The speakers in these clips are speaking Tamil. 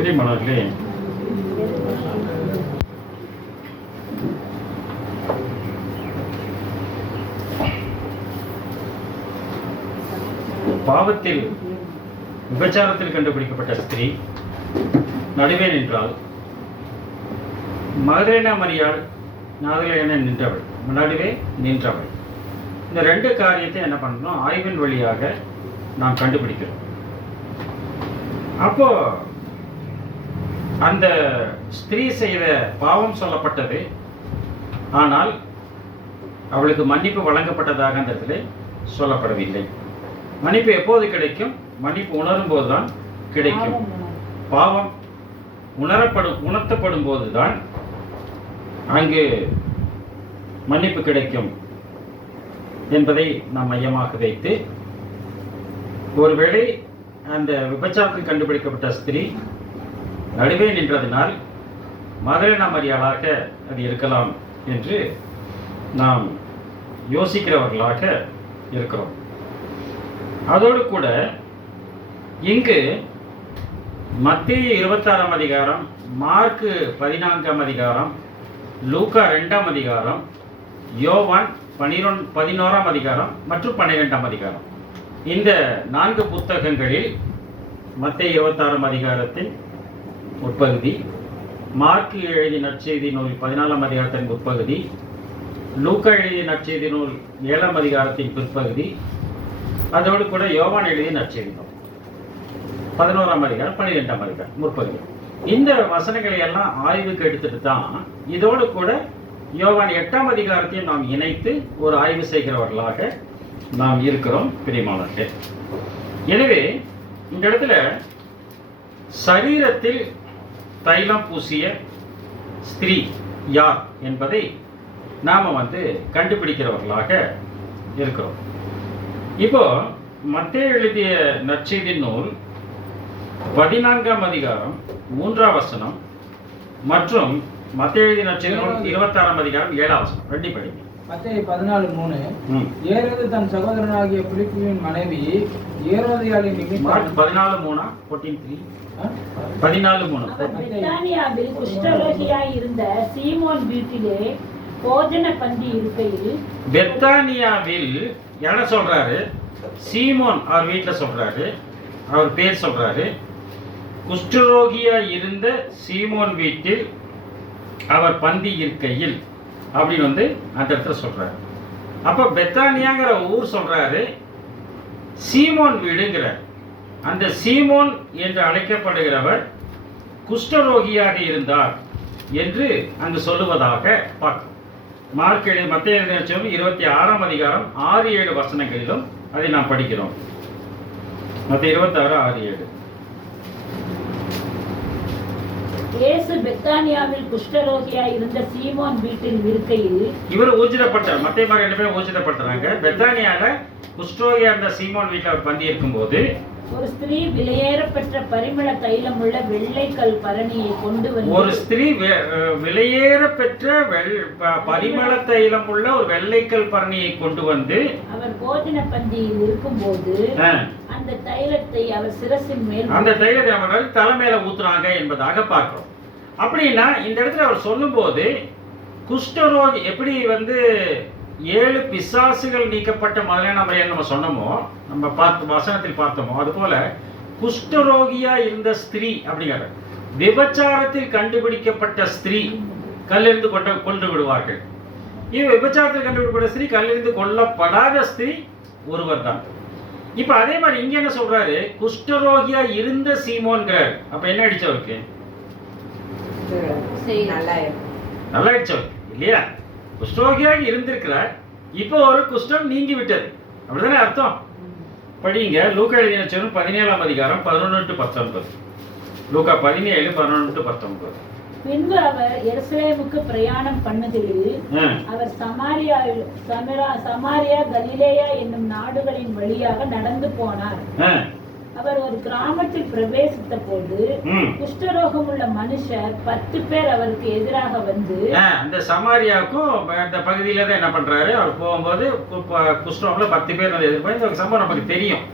பிரியமானவர்களே, பாவத்தில் விபச்சாரத்தில் கண்டுபிடிக்கப்பட்ட ஸ்திரீ நடுவே நின்றாள். மகதலேனா மரியாள் நாதலேன நின்றவள், நடுவே நின்றவள். இந்த ரெண்டு காரியத்தை என்ன பண்ணணும், ஆய்வின் வழியாக நாம் கண்டுபிடிக்கிறோம். அப்போ அந்த ஸ்திரீ செய்த பாவம் சொல்லப்பட்டது, ஆனால் அவளுக்கு மன்னிப்பு வழங்கப்பட்டதாக அந்த இடத்துல சொல்லப்படவில்லை. மன்னிப்பு எப்போது கிடைக்கும்? மன்னிப்பு உணரும் போதுதான் கிடைக்கும். பாவம் உணர்த்தப்படும் போதுதான் அங்கு மன்னிப்பு கிடைக்கும் என்பதை நாம் மையமாக வைத்து, ஒருவேளை அந்த விபச்சாரத்தில் கண்டுபிடிக்கப்பட்ட ஸ்திரீ நடுவே நின்றதினால் மகதலேனா மரியாளாக அது இருக்கலாம் என்று நாம் யோசிக்கிறவர்களாக இருக்கிறோம். அதோடு கூட இங்கு மத்தேயு 26ஆம் அதிகாரம், மார்க்கு 14ஆம் அதிகாரம், லூக்கா 2ஆம் அதிகாரம், யோவான் 11ஆம் அதிகாரம் மற்றும் 12ஆம் அதிகாரம், இந்த 4 புத்தகங்களில் மத்தேயு 26ஆம் அதிகாரத்தின் உட்பகுதி, மார்க்கு எழுதிய நற்செய்தி நூல் 14ஆம் அதிகாரத்தின் உட்பகுதி, லூக்கா எழுதிய நற்செய்தி நூல் 7ஆம் அதிகாரத்தின் பிற்பகுதி, அதோடு கூட யோவான் எழுதிய நற்செய்தி நூல் 11ஆம் அதிகாரம் 12ஆம் அதிகாரம் முற்பகுதி. இந்த வசனங்களை எல்லாம் ஆய்வுக்கு எடுத்துட்டு தான் இதோடு கூட யோவான் 8ஆம் அதிகாரத்தையும் நாம் இணைத்து ஒரு ஆய்வு செய்கிறவர்களாக நாம் இருக்கிறோம் பிரியமானவர்களே. எனவே இந்த இடத்துல சரீரத்தில் தைலம் பூசிய ஸ்திரீ யார் என்பதை நாம கண்டுபிடிக்கிறவர்களாக இருக்கிறோம். இப்போ மத்தேயு எழுதிய நற்செய்தி நூல் 14ஆம் அதிகாரம் 3ஆம் வசனம் மற்றும் மத்தேயு எழுதிய நற்செய்தி நூல் 26ஆம் அதிகாரம் 7ஆம் வசனம் ரெண்டு படிங்க. மத்தேயு 14:3 ஏரோது தன் சகோதரனாகிய பிலிப்புவின் மனைவி ஏரோதியாளின் நிமித்தம் 14:3 14:3 பெத்தானியாவில் குஷ்டரோகியாய் இருந்த சீமோன் வீட்டிலே போஜன பந்தி இருக்கையில், பெத்தானியாவில் என்ன சொல்றாரு? சீமோன் அவர் வீட்டில் சொல்றாரு, அவர் பேர் சொல்றாரு. குஷ்டரோகியா இருந்த சீமோன் வீட்டில் அவர் பந்தி இருக்கையில் அப்படின்னு அந்த இடத்துல சொல்றாரு. அப்ப பெத்தானியாங்கிற ஊர் சொல்றாரு, சீமோன் வீடுங்கிறார். அந்த சீமோன் என்று அழைக்கப்படுகிறவர் குஷ்டரோகியாக இருந்தார் என்று அங்கு சொல்லுவதாக பார்க்கிறோம். மார்க் மத்தேயு 26ஆம் அதிகாரம் 6-7 வசனங்களிலும் அதை நாம் படிக்கிறோம். மத்தேயு 26:6-7. இயேசு பெத்தானியாவில் குஷ்டரோகியாய் இருந்த சீமோன் வீட்டில் இருக்கையில், இவர் ஊர்ஜிதப்பட்டார். மத்தேயு மார்க் 2 பேரும் ஊர்ஜிதப்படுத்துறாங்க. பெத்தானியால குஷ்டரோகியா இருந்த சீமோன் வீட்டில் அவர் பந்தி இருக்கும்போது ஒரு ஸ்திரீ விலையேறப்பெற்ற பரிமள தைலமுள்ள வெள்ளைக்கல் பரணியை கொண்டு வந்து, ஒரு ஸ்திரீ விலையேற பெற்ற பரிமள தைலம் உள்ள ஒரு வெள்ளைக்கல் பரணியை கொண்டு வந்து அவர் போஜன பந்தியில் இருக்கும்போது அந்த தைலத்தை அவர் சிரசின் மேல், அந்த தைலத்தை அவர் தலைமையில ஊத்துறாங்க என்பதாக பார்க்கிறோம். அப்படின்னா இந்த இடத்துல அவர் சொல்லும் போது குஷ்டரோகி எப்படி 7 பிசாசுகள் நீக்கப்பட்ட மகதலேனா மரியாள் நம்ம சொன்னோமோ, நம்ம வசனத்தில் பார்த்தோமோ, அதுபோல குஷ்டரோகியா இருந்த ஸ்திரீ அப்படிங்கிற விபச்சாரத்தில் கண்டுபிடிக்கப்பட்ட ஸ்திரீ கல்லிருந்து கொண்டு விடுவார்கள். விபச்சாரத்தில் கண்டுபிடிக்கப்பட்ட ஸ்திரீ கல்லிருந்து கொல்லப்படாத ஸ்திரீ ஒருவர் தான். இப்ப அதே மாதிரி இங்க என்ன சொல்றாரு? குஷ்டரோகியா இருந்த சீமோன்கிறார். அப்ப என்ன அடிச்சவருக்கு? நல்லா அடிச்சவருக்கு இல்லையா? குஷ்டரோகியாக இருந்திருக்கிறார், இப்போ ஒரு குஷ்டம் நீங்கி விட்டது, அப்படிதானே அர்த்தம்? படிங்க. லூக்கா எழுதிய நற்செய்தி 17ஆம் அதிகாரம் 11-19. லூக்கா 17:11-19. பின்பு அவர் எருசலேமுக்கு பிரயாணம் பண்ணுகையில் அவர் சமாரியா கலிலேயா என்னும் நாடுகளின் வழியாக நடந்து போனார். அவர் ஒரு கிராமத்தில் பிரவேசித்த போது குஷ்டரோகம் உள்ள மனுஷர் 10 பேர் அவருக்கு எதிராக வந்து, அந்த சமாரியாவுக்கும் அந்த பகுதியில தான் என்ன பண்றாரு, அவர் போகும்போது குஷ்டரோகம்ல 10 பேர் எதிர்பார்த்து இந்த சம்பவம் நமக்கு தெரியும்.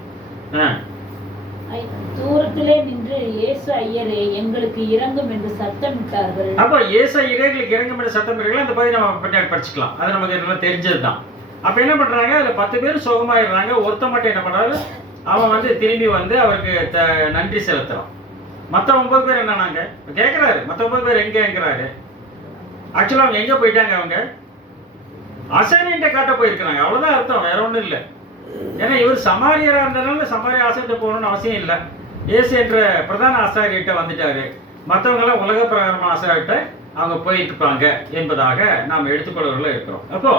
தூரத்திலே நின்று இயேசு ஐயரே எங்களுக்கு இறங்கும் என்று சத்தமிட்டார்கள். அப்போ இயேசு ஐயர்களுக்கு இறங்கும் என்று சத்தம் இருக்குல்ல, அந்த பகுதி நம்ம பின்னாடி படிச்சுக்கலாம். அது நமக்கு நல்லா தெரிஞ்சது தான். அப்போ என்ன பண்ணுறாங்க, அதில் 10 பேர் சுகமாயிடுறாங்க. ஒருத்த மட்டும் என்ன பண்ணுறாரு, அவன் வந்து திரும்பி வந்து அவருக்கு நன்றி செலுத்துறான். மற்ற 9 பேர் என்னன்னாங்க கேட்குறாரு, மற்ற 9 பேர் எங்கேங்கிறாரு. ஆக்சுவலாக அவங்க எங்கே போயிட்டாங்க, அவங்க அசைன்மெண்ட்டை காட்ட போயிருக்கிறாங்க. அவ்வளோதான் அர்த்தம், வேற ஒன்றும் இல்லை. ஏன்னா இவர் சமாரியராக இருந்ததுனால சமாரிய ஆசாரிட்ட போகணும்னு அவசியம் இல்லை. இயேசு என்ற பிரதான ஆசாரியர்கிட்ட வந்துட்டாரு. மற்றவங்களாம் உலக பிரகாரமான ஆசாரிட்ட அவங்க போயிருப்பாங்க என்பதாக நாம் எடுத்துக்கொள்ளவர்கள் இருக்கிறோம். அப்போ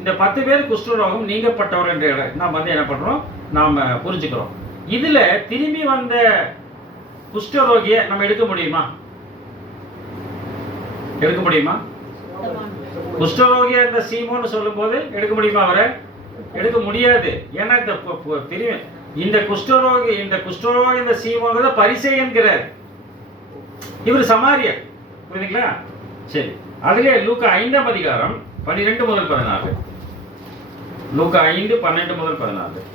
இந்த 10 பேர் குஷ்டரோகம் நீங்கப்பட்டவர் என்ற நாம் வந்து என்ன பண்ணுறோம், நாம் புரிஞ்சுக்கிறோம். இதில் திரும்பி வந்த குஷ்டரோகியை நம்ம எடுக்க முடியுமா? எடுக்க முடியுமா? குஷ்டரோகியா இந்த சீமோன்னு சொல்லும் போது எடுக்க முடியுமா? அவரை எடுக்க முடியாது. ஏன்னா இந்த குஷ்டரோகி இந்த சீமோங்கிறத பரிசேயன்கிறார், இவர் சமாரியர். புரியுதுங்களா? சரி, அதுலேயே லூக்கா 5ஆம் அதிகாரம் 12 முதல் 14. லூக்கா 5 12 முதல் 14.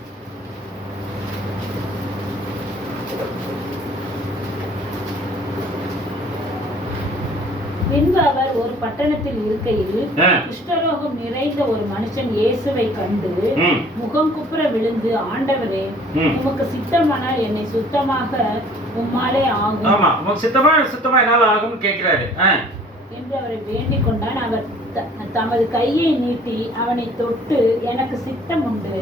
பின்பு அவர் ஒரு பட்டணத்தில் இருக்கையில் குஷ்டரோகம் நிறைந்த ஒரு மனுஷன் இயேசுவை கண்டு முகம் குப்புற விழுந்து, ஆண்டவரே, உமக்கு சித்தமானால் என்னை சுத்தமாக உம்மாலே ஆகும். ஆமா, உமக்கு சுத்தமா என்னால ஆகும்னு கேட்கிறாரு என்று அவரை வேண்டிக் கொண்டான். அவர் தமது கையை நீட்டி அவனை தொட்டு, எனக்கு சித்தம் உண்டு,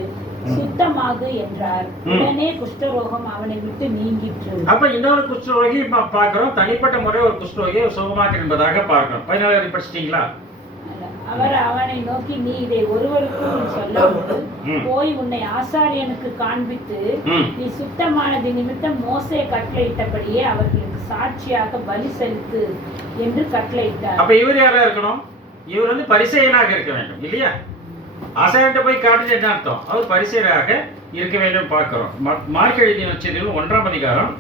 சுத்தமாகு என்றார். உடனே குஷ்டரோகம் அவனை விட்டு நீங்கிற்று. அப்ப இன்னொரு குஷ்டரோகி பார்க்கிறோம், தனிப்பட்ட முறை ஒரு குஷ்டரோகியை சுகமாக்கு என்பதாக பார்க்கிறோம். 14 படிச்சிட்டீங்களா? அவர் அவனை நோக்கி, நீ இதை ஒருவருக்கும் சொல்லாமல் போய் உன்னை ஆசாரியனுக்கு காண்பித்து நீ சுத்தமானது நிமித்தம் மோசே கட்டளையிட்டபடியே அவர்களுக்கு சாட்சியாக பலி செலுத்து என்று கட்டளையிட்டார். அப்ப இவர் யாரா இருக்கணும்? இவர் வந்து பரிசேயனாக இருக்க வேண்டும் இல்லையா? ஆசாரியன்ட்ட போய் காட்டுறது என்ன அர்த்தம்? அவர் பரிசேயராக இருக்க வேண்டும் பார்க்கிறோம். மார்க் எழுதிய நற்செய்தியில் 1ஆம் அதிகாரம்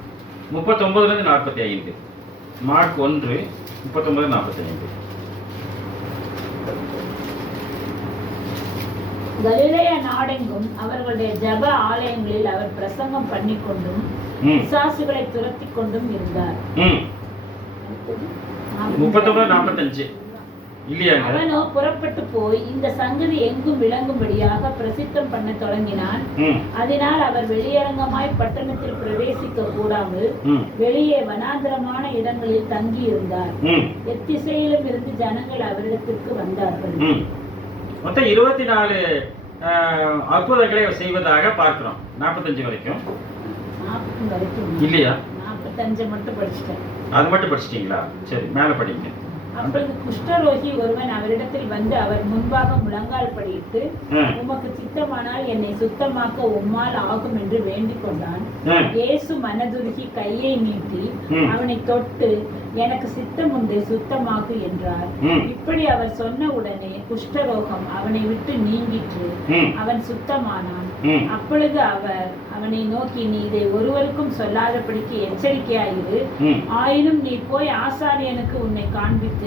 39 - 45. மார்க் 1 39 45. கலிலேயா நாடெங்கும் அவர்களுடைய ஜப ஆலயங்களில் அவர் பிரசங்கம் பண்ணிக்கொண்டும் பிசாசுகளை துரத்தி கொண்டும் இருந்தார். 39 45 இல்லையா? அவனோ புறப்பட்டு போய் இந்த சங்கதி எங்கும் விளங்கும்படியாக பிரசித்தம் பண்ண தொடங்கினான். அதனால் அவர் வெளியரங்கமாய் பட்டணத்தில் பிரவேசிக்க கூடாமல் வெளியே வனாந்தரமான இடங்களில் தங்கி இருந்தார். எத்திசையிலும் இருந்து ஜனங்கள் அவரிடத்திற்கு வந்தார்கள். மொத்தம் 24 அற்புதங்களை செய்வதாக பார்க்கிறோம். 45 வரைக்கும் இல்லையா? 45 மட்டும் படிச்சிட்டேன். அது மட்டும் படிச்சிட்டீங்களா? சரி, மேல படிங்க. அப்பொழுது குஷ்டரோகி ஒருவன் அவரிடத்தில் வந்து அவர் முன்பாக முழங்கால் படியிட்டு, உமக்கு சித்தமானால் என்னை சுத்தமாக்க உம்மால் ஆகும் என்று வேண்டிக் கொண்டான். இயேசு மனதுருகி கையை நீட்டி அவனை தொட்டு, எனக்கு சித்தம் உண்டு, சுத்தமாகு என்றார். இப்படி அவர் சொன்ன உடனே குஷ்டரோகம் அவனை விட்டு நீங்கிற்று, அவன் சுத்தமானான். அப்பொழுது அவர் அவனை நோக்கி, நீ இதை ஒருவருக்கும் சொல்லாதபடிக்கு எச்சரிக்கையாயிரு. ஆயினும் நீ போய் ஆசாரியனுக்கு உன்னை காண்பித்து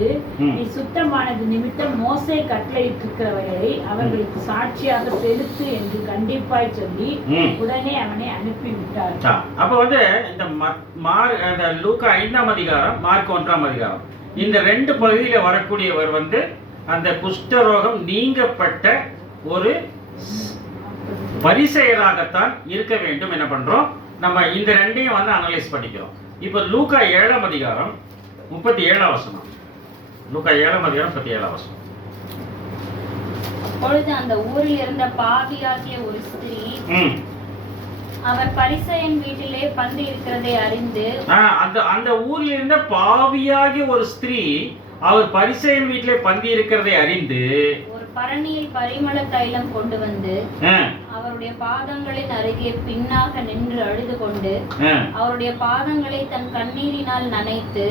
நீ சுத்தமானது நிமித்தம் மோசே கட்டளையிட்டிருக்கிறவர்களை அவர்களுக்கு சாட்சியாக செலுத்து என்று கண்டிப்பாய் சொல்லி உடனே அவனை அனுப்பிவிட்டார். அப்ப வந்து இந்த லூக்கா 5ஆம் அதிகாரம், மார்க் 1ஆம் அதிகாரம், இந்த 2 பகுதியில வரக்கூடியவர் வந்து அந்த குஷ்டரோகம் நீங்கப்பட்ட ஒரு பரிசேயராகத்தான் இருக்க வேண்டும். என்ன பண்றோம், நம்ம இந்த 2ஐயும் வந்து அனலைஸ் பண்ணிக்கிறோம். இப்ப லூக்கா 7ஆம் அதிகாரம் 37ஆம் வசனம். லூக்கா 7ஆம் அதிகாரம் 37ஆம் வசனம். அப்பொழுது அந்த ஊரில் இருந்த பாவியாகிய ஒரு ஸ்திரீ அவர் பரிசேயன் வீட்டிலே பந்தி இருக்கிறதை அறிந்து, அந்த ஊரில் இருந்த பாவியாகிய ஒரு ஸ்திரீ அவர் பரிசேயன் வீட்டிலே பந்தி இருக்கிறதை அறிந்து ஒரு பரணியில் பரிமள தைலம் கொண்டு வந்து அவருடைய பாதங்களின் அருகே பின்னாக நின்று அழுது கொண்டு அவருடைய பாதங்களை தன் கண்ணீரினால் நனைத்து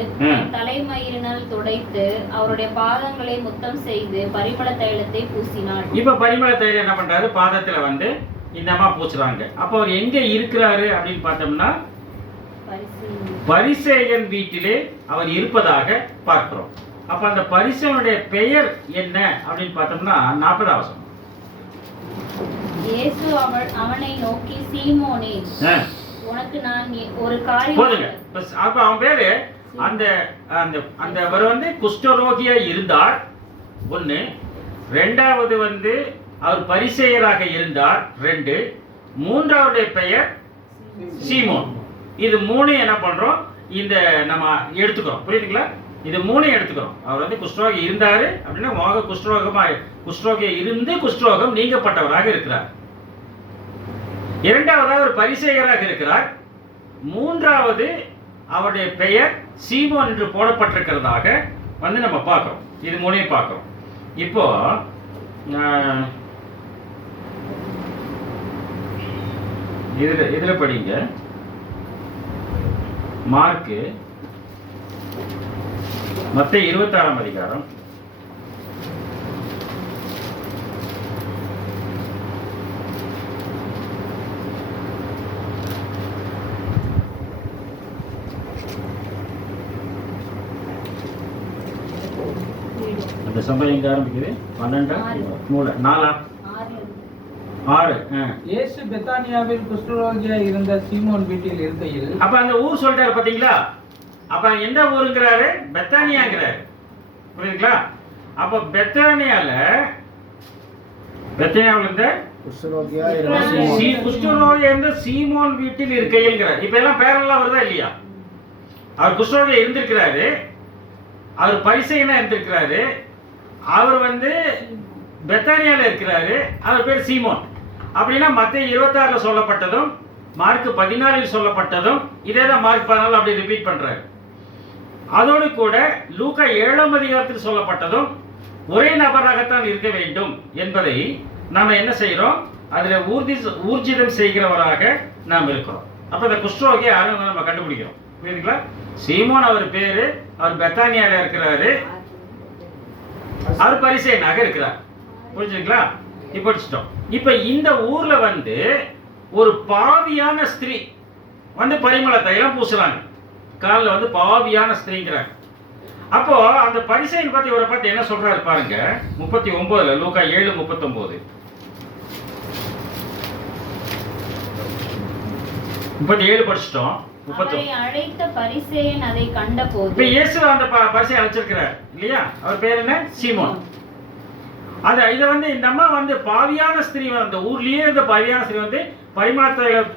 தலைமயிரினால் துடைத்து அவருடைய பாதங்களை முத்தம் செய்து பரிமள தைலத்தை பூசினாள். இப்ப பரிமள தைலம் என்ன பண்றாரு, பாதத்துல வந்து இந்த அம்மா பூசுறாங்க. அப்ப அவர் எங்க இருக்கிறாரு அப்படின்னு பார்த்தோம்னா பரிசேயன் வீட்டிலே அவர் இருப்பதாக பார்க்கிறோம். அப்ப அந்த பரிசேயனுடைய பெயர் என்ன அப்படின்னு பார்த்தோம்னா 40ஆம் வசனம். இயேசு அவனை நோக்கி, சீமோனே, உனக்கு நான் ஒரு காரியம் போதுங்க. அப்ப அவன் பேரு அந்த அந்த அந்த அவர் வந்து குஷ்டரோகியா இருந்தார் ஒண்ணு. ரெண்டாவது வந்து அவர் பரிசேயராக இருந்தார் 2. மூன்றாவது பெயர் சீமோன். இது 3 என்ன பண்றோம், இந்த நம்ம எடுத்துக்கிறோம். புரியுதுங்களா? இது 3 எடுத்துக்கிறோம். அவர் வந்து குஷ்டரோகி இருந்தாரு அப்படின்னா மோக குஷ்டரோகியா இருந்து குஷ்டரோகம் நீங்கப்பட்டவராக இருக்கிறார். இரண்டாவதாக ஒரு பரிசேயராக இருக்கிறார். மூன்றாவது அவருடைய பெயர் சீமோன் என்று போடப்பட்டிருக்கிறதாக வந்து நம்ம பார்க்கிறோம். இது 3 பார்க்கிறோம். இப்போ இதுல படிங்க. மார்க்கு மத்தேயு 26ஆம் அதிகாரம். அந்த சம்பவம் எங்க ஆரம்பிக்குது? 12 4 6. இயேசு பெத்தானியாவில் குஷ்டரோகியாய் இருந்த சீமோன் வீட்டில் இருக்கையில். அப்ப அந்த ஊர் சொல்றாரு பாத்தீங்களா? அப்ப எந்த ஊருங்கிறாரு? பெத்தானியாங்கிறாரு. புரியுதுங்களா? அப்ப பெத்தானியாவில் இருந்த குஷ்டரோகி இருந்த சீமோன் வீட்டில் இருக்கையில்ங்கிறார். இப்ப எல்லாம் பேரெல்லாம் வருதா இல்லையா? அவர் குஷ்டரோகியா இருந்திருக்கிறாரு, அவர் பரிசேயனா இருந்திருக்கிறாரு, அவர் வந்து பெத்தானியால இருக்கிறாரு, அவர் பேர் சீமோன். அப்படின்னா மத்தேயு 26ல சொல்லப்பட்டதும் மார்க் 14ல் சொல்லப்பட்டதும் இதே தான் மார்க் 14 அப்படி ரிப்பீட் பண்றாரு. அதோடு கூட லூக்கா 7ஆம் அதிகாரத்தில் சொல்லப்பட்டதும் ஒரே நபராகத்தான் இருக்க வேண்டும் என்பதை நாம என்ன செய்யறோம், அதுல ஊர்ஜிதம் செய்கிறவராக நாம் இருக்கிறோம். அப்ப இந்த குஷ்டரோகி யாரும் நம்ம கண்டுபிடிக்கிறோம். புரியுதுங்களா? சீமோன் அவர் பேரு, அவர் பெத்தானியால இருக்கிறாரு, அவர் பரிசேயனாக இருக்கிறார். புரிஞ்சுங்களா? இப்ப படிச்சிட்டோம். இப்ப இந்த ஊர்ல வந்து ஒரு பாவியான ஸ்திரீ வந்து பரிமள தைலம் பூசுறாங்க. காலில் வந்து பாவியான ஸ்திரீங்கிறாங்க. அப்போ அந்த பரிசேயன் பத்தி இவரை பத்தி என்ன சொல்றாரு பாருங்க. 39ல லூக்கா 7:39. 37 படிச்சிட்டோம். அவரை அழைத்த பரிசேயன் அதை கண்டபோது. இப்ப இயேசு அந்த பரிசேயன் அழைச்சிருக்கிறார் இல்லையா? அவர் பேர் என்ன? சீமோன். இதை வந்து இந்த அம்மா வந்து பாவியான ஸ்திரீ, அந்த ஊர்லயே இந்த பாவியான ஸ்திரீ வந்து பரிமள